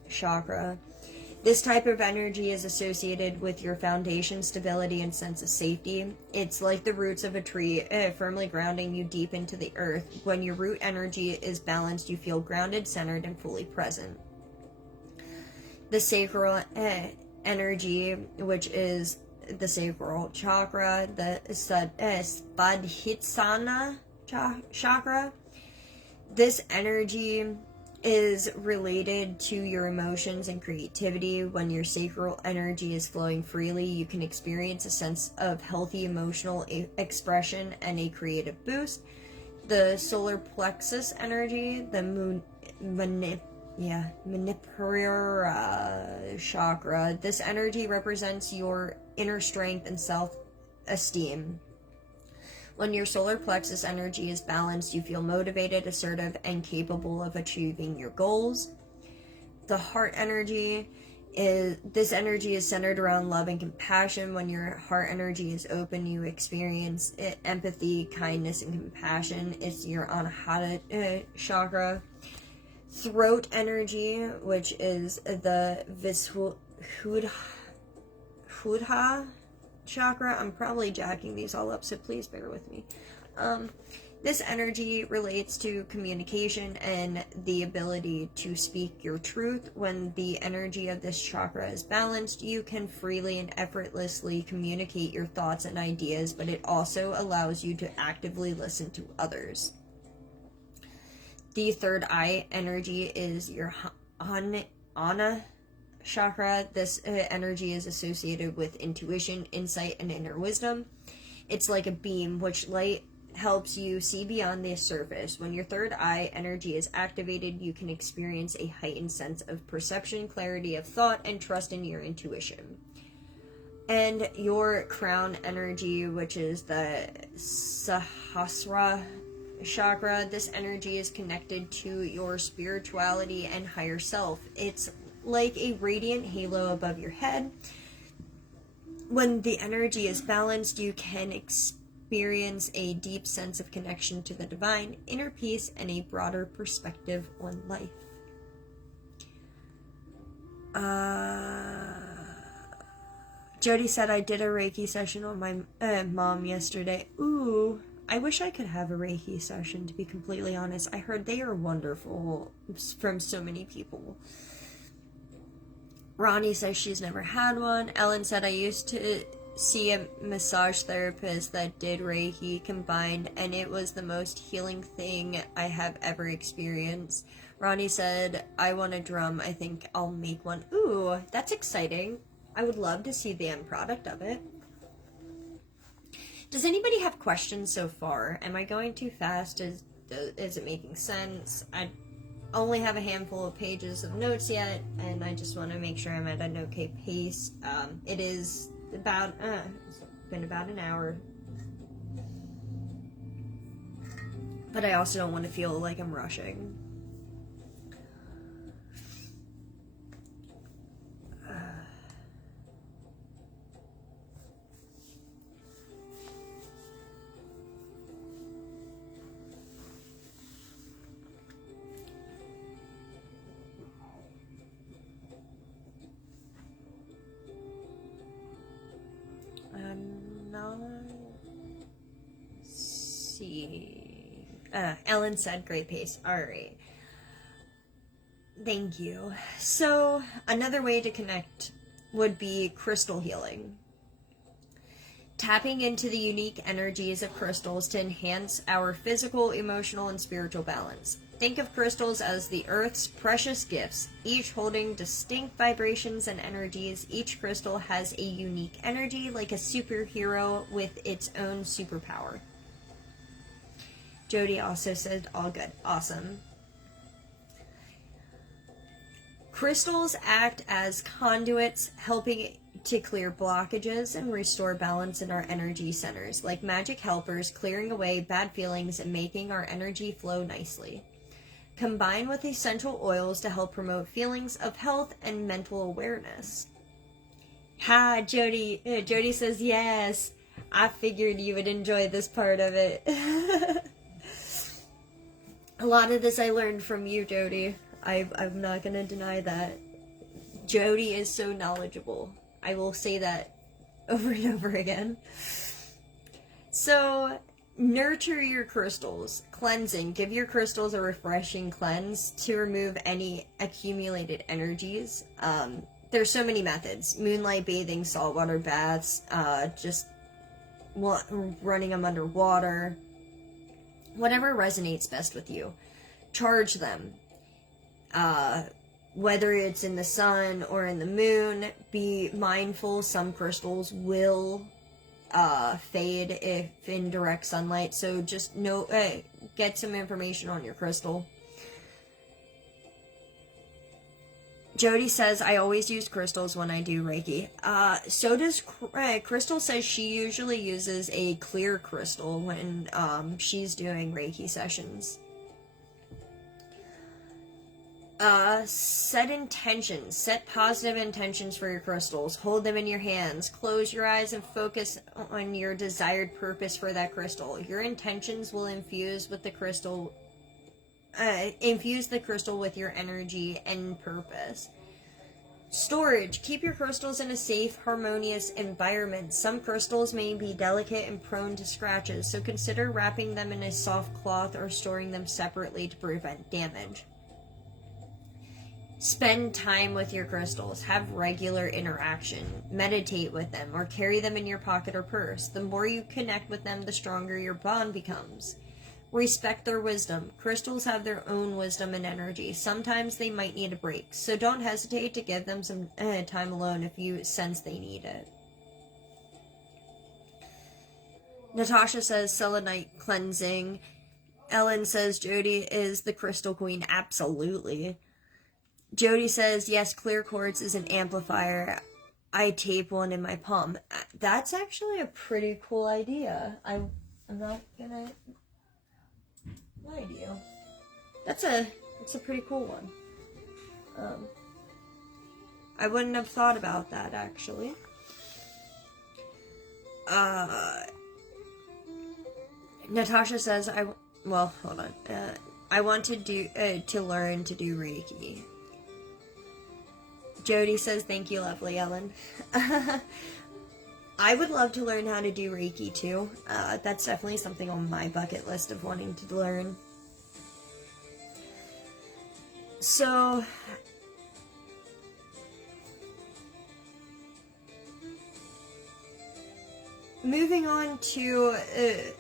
chakra. This type of energy is associated with your foundation, stability, and sense of safety. It's like the roots of a tree, firmly grounding you deep into the earth. When your root energy is balanced, you feel grounded, centered, and fully present. The sacral energy, which is the sacral chakra, the Svadhisthana chakra. This energy is related to your emotions and creativity. When your sacral energy is flowing freely, you can experience a sense of healthy emotional expression and a creative boost. The solar plexus energy, the Manipura chakra. This energy represents your inner strength and self-esteem. When your solar plexus energy is balanced, you feel motivated, assertive, and capable of achieving your goals. The heart energy this energy is centered around love and compassion. When your heart energy is open, you experience empathy, kindness, and compassion. It's your Anahata chakra. Throat energy, which is the Vishuddha chakra. I'm probably jacking these all up, so please bear with me. This energy relates to communication and the ability to speak your truth. When the energy of this chakra is balanced, you can freely and effortlessly communicate your thoughts and ideas, but it also allows you to actively listen to others. The third eye energy is your Ana chakra. This energy is associated with intuition, insight, and inner wisdom. It's like a beam, which light helps you see beyond the surface. When your third eye energy is activated, you can experience a heightened sense of perception, clarity of thought, and trust in your intuition. And your crown energy, which is the Sahasrara chakra, this energy is connected to your spirituality and higher self. It's like a radiant halo above your head. When the energy is balanced, you can experience a deep sense of connection to the divine, inner peace, and a broader perspective on life. Jody said, I did a Reiki session on my mom yesterday. Ooh, I wish I could have a Reiki session, to be completely honest. I heard they are wonderful from so many people. Ronnie says she's never had one. Ellen said, I used to see a massage therapist that did Reiki combined, and it was the most healing thing I have ever experienced. Ronnie said, I want a drum. I think I'll make one. Ooh, that's exciting. I would love to see the end product of it. Does anybody have questions so far? Am I going too fast? Is it making sense? I only have a handful of pages of notes yet, and I just want to make sure I'm at an okay pace. It is about, it's been about an hour. But I also don't want to feel like I'm rushing. Ellen said great pace. Alright. Thank you. So, another way to connect would be crystal healing. Tapping into the unique energies of crystals to enhance our physical, emotional, and spiritual balance. Think of crystals as the Earth's precious gifts, each holding distinct vibrations and energies. Each crystal has a unique energy, like a superhero with its own superpower. Jody also said, all good. Awesome. Crystals act as conduits, helping to clear blockages and restore balance in our energy centers, like magic helpers, clearing away bad feelings and making our energy flow nicely. Combine with essential oils to help promote feelings of health and mental awareness. Ha, Jody. Jody says, yes. I figured you would enjoy this part of it. A lot of this I learned from you, Jody. I'm not going to deny that. Jody is so knowledgeable. I will say that over and over again. So, nurture your crystals. Cleansing. Give your crystals a refreshing cleanse to remove any accumulated energies. There's so many methods. Moonlight bathing, saltwater baths, just running them underwater. Whatever resonates best with you. Charge them. Whether it's in the sun or in the moon, be mindful. Some crystals will fade if in direct sunlight, so just get some information on your crystal. Jody says, I always use crystals when I do Reiki. So does Crystal says she usually uses a clear crystal when she's doing Reiki sessions. Set intentions. Set positive intentions for your crystals. Hold them in your hands. Close your eyes and focus on your desired purpose for that crystal. Your intentions will infuse the crystal with your energy and purpose. Storage. Keep your crystals in a safe, harmonious environment. Some crystals may be delicate and prone to scratches, so consider wrapping them in a soft cloth or storing them separately to prevent damage. Spend time with your crystals. Have regular interaction. Meditate with them or carry them in your pocket or purse. The more you connect with them, the stronger your bond becomes. Respect their wisdom. Crystals have their own wisdom and energy. Sometimes they might need a break, so don't hesitate to give them some time alone if you sense they need it. Natasha says selenite cleansing. Ellen says Jody is the crystal queen. Absolutely. Jody says, yes, clear quartz is an amplifier. I tape one in my palm. That's actually a pretty cool idea. I'm not gonna lie to you. That's a pretty cool one. I wouldn't have thought about that, actually. Natasha says, hold on. I want to learn to do Reiki. Jody says, thank you, lovely Ellen. I would love to learn how to do Reiki too. That's definitely something on my bucket list of wanting to learn. So, moving on to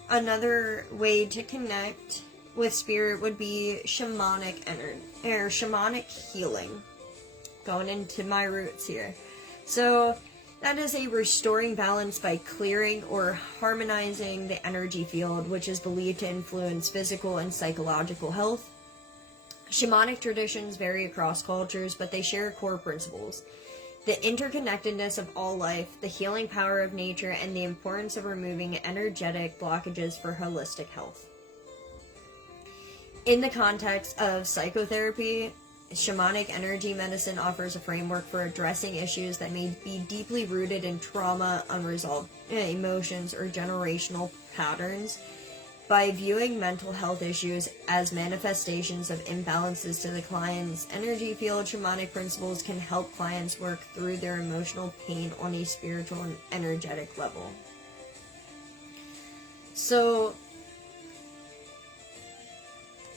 another way to connect with spirit would be shamanic energy, or shamanic healing. Going into my roots here. So, that is a restoring balance by clearing or harmonizing the energy field, which is believed to influence physical and psychological health. Shamanic traditions vary across cultures, but they share core principles: the interconnectedness of all life, the healing power of nature, and the importance of removing energetic blockages for holistic health. In the context of psychotherapy, shamanic energy medicine offers a framework for addressing issues that may be deeply rooted in trauma, unresolved emotions, or generational patterns. By viewing mental health issues as manifestations of imbalances to the client's energy field, shamanic principles can help clients work through their emotional pain on a spiritual and energetic level. So,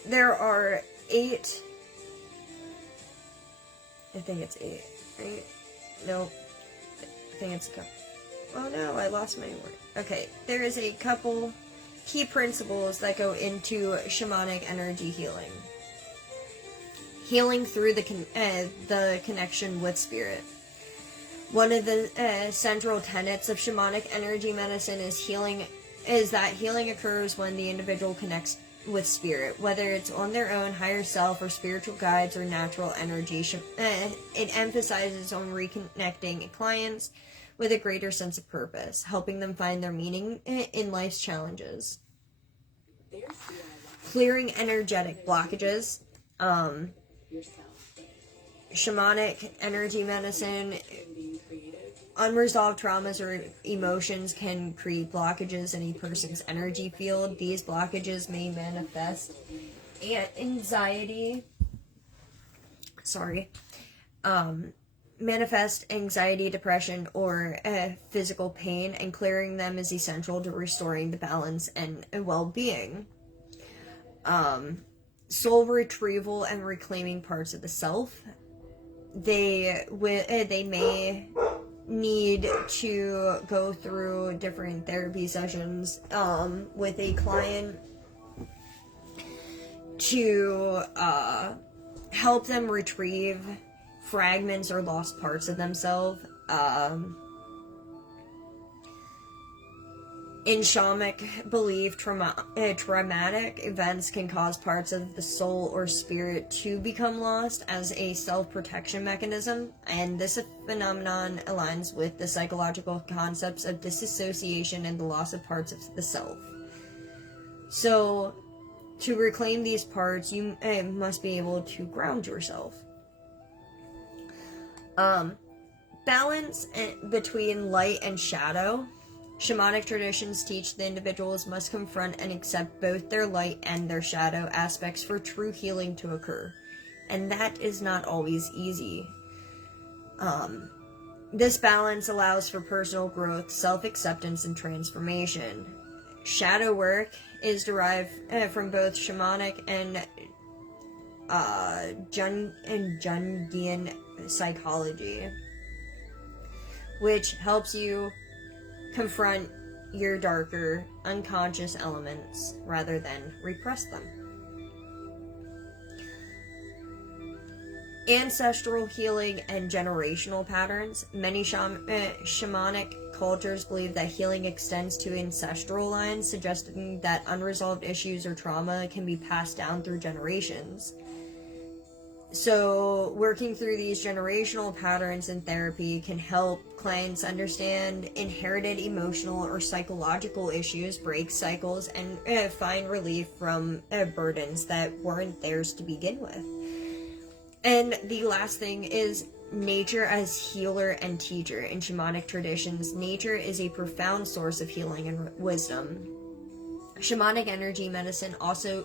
there are 8, I think it's 8, right? No, I think it's a couple. Oh no, I lost my word. Okay, there is a couple key principles that go into shamanic energy healing. Healing through the connection with spirit. One of the central tenets of shamanic energy medicine is that healing occurs when the individual connects with spirit, whether it's on their own higher self or spiritual guides or natural energy. It emphasizes on reconnecting clients with a greater sense of purpose, helping them find their meaning in life's challenges. Clearing energetic blockages. Shamanic energy medicine, unresolved traumas or emotions can create blockages in a person's energy field. These blockages may manifest anxiety, depression, or physical pain, and clearing them is essential to restoring the balance and well-being. Soul retrieval and reclaiming parts of the self. They may need to go through different therapy sessions with a client to help them retrieve fragments or lost parts of themselves. In shamanic belief, traumatic events can cause parts of the soul or spirit to become lost as a self-protection mechanism, and this phenomenon aligns with the psychological concepts of disassociation and the loss of parts of the self. So, to reclaim these parts, you must be able to ground yourself. Balance between light and shadow. Shamanic traditions teach the individuals must confront and accept both their light and their shadow aspects for true healing to occur. And that is not always easy. This balance allows for personal growth, self-acceptance, and transformation. Shadow work is derived from both shamanic and Jungian psychology, which helps you confront your darker, unconscious elements rather than repress them. Ancestral healing and generational patterns. Many shamanic cultures believe that healing extends to ancestral lines, suggesting that unresolved issues or trauma can be passed down through generations. So, working through these generational patterns in therapy can help clients understand inherited emotional or psychological issues, break cycles, and find relief from burdens that weren't theirs to begin with. And the last thing is nature as healer and teacher. In shamanic traditions, nature is a profound source of healing and wisdom. Shamanic energy medicine often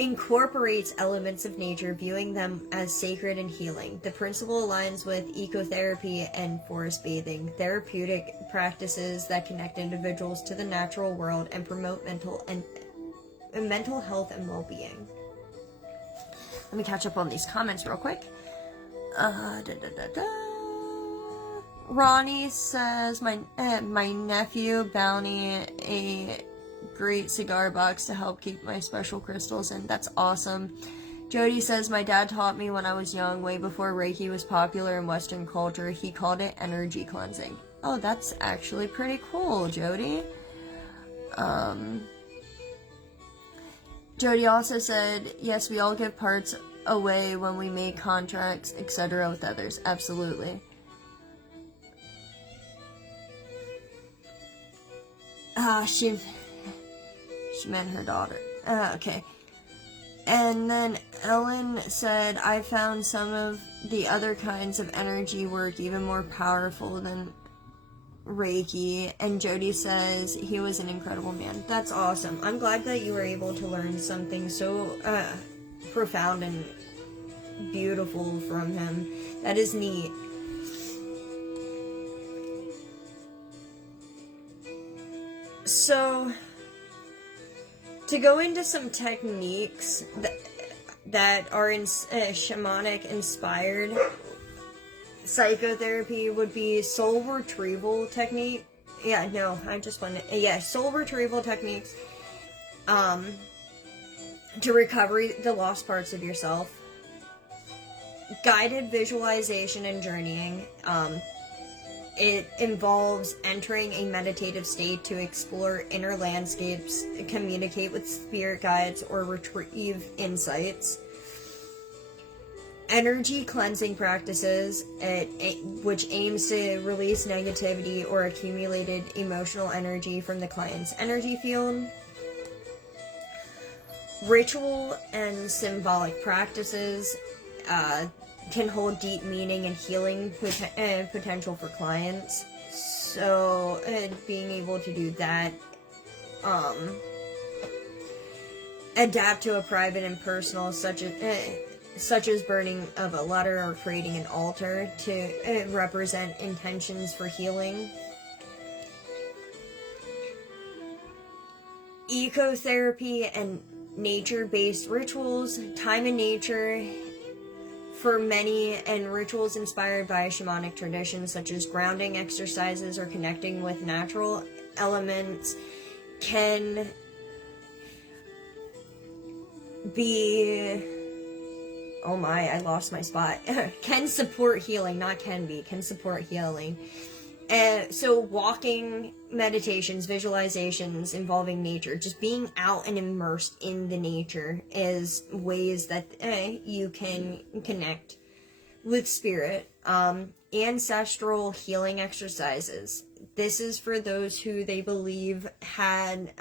incorporates elements of nature, viewing them as sacred and healing. The principle aligns with ecotherapy and forest bathing, therapeutic practices that connect individuals to the natural world and promote mental health and well-being. Let me catch up on these comments real quick. Ronnie says, my nephew Bounty a great cigar box to help keep my special crystals in. That's awesome. Jody says, my dad taught me when I was young, way before Reiki was popular in Western culture. He called it energy cleansing. Oh, that's actually pretty cool, Jody. Jody also said, yes, we all give parts away when we make contracts, etc. with others. Absolutely. She meant her daughter. Okay. And then Ellen said, I found some of the other kinds of energy work even more powerful than Reiki. And Jody says, he was an incredible man. That's awesome. I'm glad that you were able to learn something so profound and beautiful from him. That is neat. So, to go into some techniques that are in shamanic inspired psychotherapy would be soul retrieval technique. Soul retrieval techniques to recover the lost parts of yourself. Guided visualization and journeying. It involves entering a meditative state to explore inner landscapes, communicate with spirit guides, or retrieve insights. Energy cleansing practices, which aims to release negativity or accumulated emotional energy from the client's energy field. Ritual and symbolic practices can hold deep meaning and healing potential for clients. So, being able to do that, adapt to a private and personal, such as burning of a letter or creating an altar to represent intentions for healing. Ecotherapy and nature-based rituals, time in nature for many, and rituals inspired by shamanic traditions such as grounding exercises or connecting with natural elements can be... Oh my, I lost my spot. Can support healing, can support healing. So walking meditations, visualizations involving nature, just being out and immersed in the nature is ways that you can connect with spirit. Ancestral healing exercises. This is for those who they believe had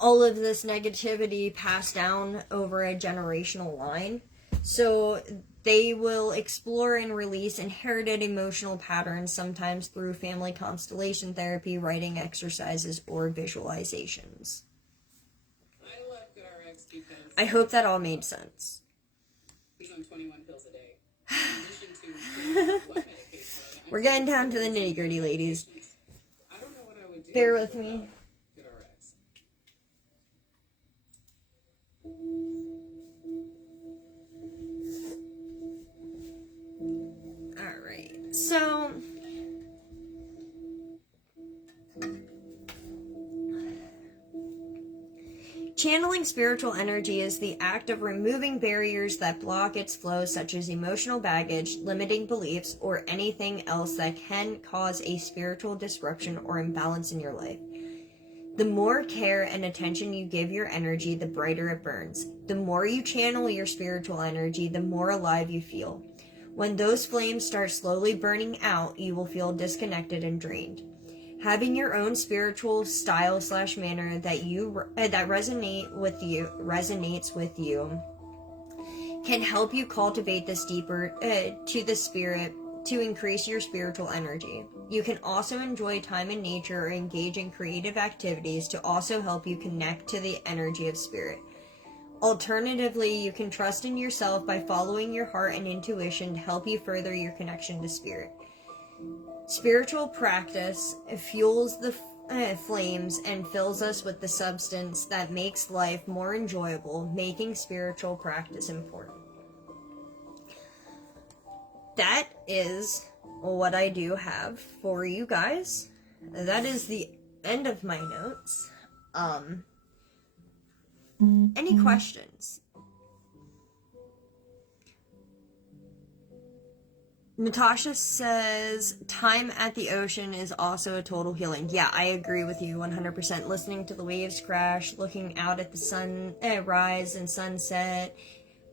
all of this negativity passed down over a generational line. So they will explore and release inherited emotional patterns, sometimes through family constellation therapy, writing exercises, or visualizations. I love GoodRx because I hope that all made sense. he's on 21 pills a day. In addition to blood medication. We're getting down to the nitty-gritty, ladies. I don't know what I would do. Bear with me. GoodRx. Alright, so... channeling spiritual energy is the act of removing barriers that block its flow, such as emotional baggage, limiting beliefs, or anything else that can cause a spiritual disruption or imbalance in your life. The more care and attention you give your energy, the brighter it burns. The more you channel your spiritual energy, the more alive you feel. When those flames start slowly burning out, you will feel disconnected and drained. Having your own spiritual style / manner that resonates with you can help you cultivate this deeper to the spirit to increase your spiritual energy. You can also enjoy time in nature or engage in creative activities to also help you connect to the energy of spirit. Alternatively, you can trust in yourself by following your heart and intuition to help you further your connection to spirit. Spiritual practice fuels the flames and fills us with the substance that makes life more enjoyable, making spiritual practice important. That is what I do have for you guys. That is the end of my notes. Any questions? Natasha says, time at the ocean is also a total healing. Yeah, I agree with you 100%. Listening to the waves crash, looking out at the sun rise and sunset.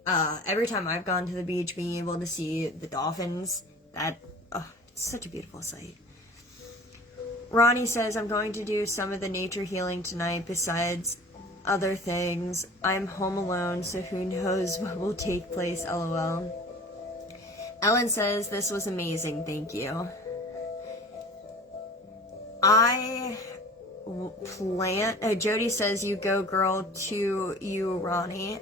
Every time I've gone to the beach, being able to see the dolphins, it's such a beautiful sight. Ronnie says, I'm going to do some of the nature healing tonight besides other things. I'm home alone, so who knows what will take place, lol. Ellen says, this was amazing, thank you. Jody says, you go girl, to you, Ronnie.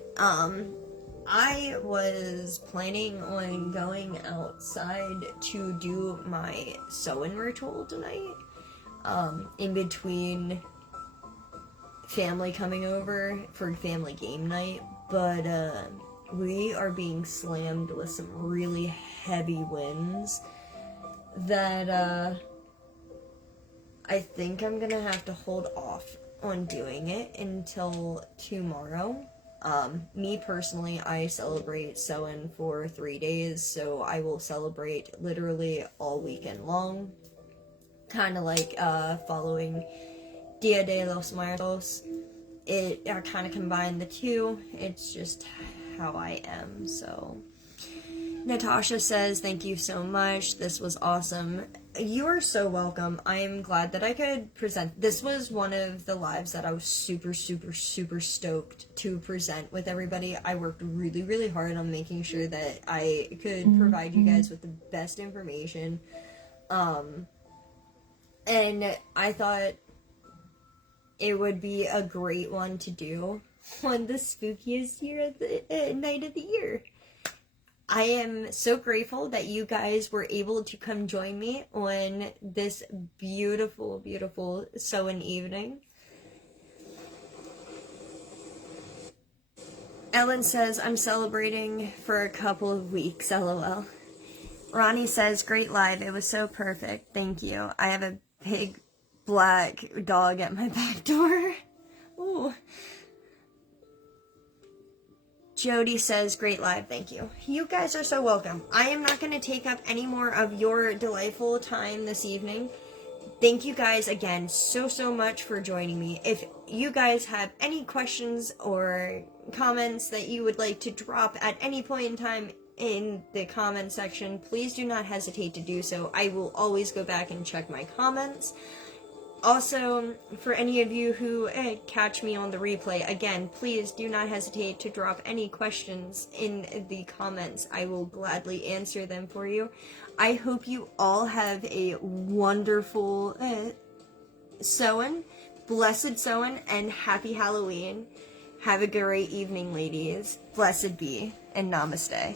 I was planning on going outside to do my Samhain ritual tonight, in between family coming over for family game night, but we are being slammed with some really heavy winds that I think I'm gonna have to hold off on doing it until tomorrow. Me personally, I celebrate Samhain for 3 days, so I will celebrate literally all weekend long. Kind of like following Dia de los Muertos. I kind of combine the two. It's just how I am, so. Natasha says, thank you so much. This was awesome. You are so welcome. I am glad that I could present. This was one of the lives that I was super, super, super stoked to present with everybody. I worked really, really hard on making sure that I could provide you guys with the best information. And I thought it would be a great one to do on the spookiest night of the year. I am so grateful that you guys were able to come join me on this beautiful, beautiful Samhain evening. Ellen says, I'm celebrating for a couple of weeks, lol. Ronnie says, great live, it was so perfect, thank you. I have a big black dog at my back door. Ooh. Jody says, great live, thank you. You guys are so welcome. I am not going to take up any more of your delightful time this evening. Thank you guys again so much for joining me. If you guys have any questions or comments that you would like to drop at any point in time in the comment section, please do not hesitate to do so. I will always go back and check my comments. Also, for any of you who catch me on the replay, again, please do not hesitate to drop any questions in the comments. I will gladly answer them for you. I hope you all have a wonderful Samhain, blessed Samhain, and happy Halloween. Have a great evening, ladies. Blessed be, and namaste.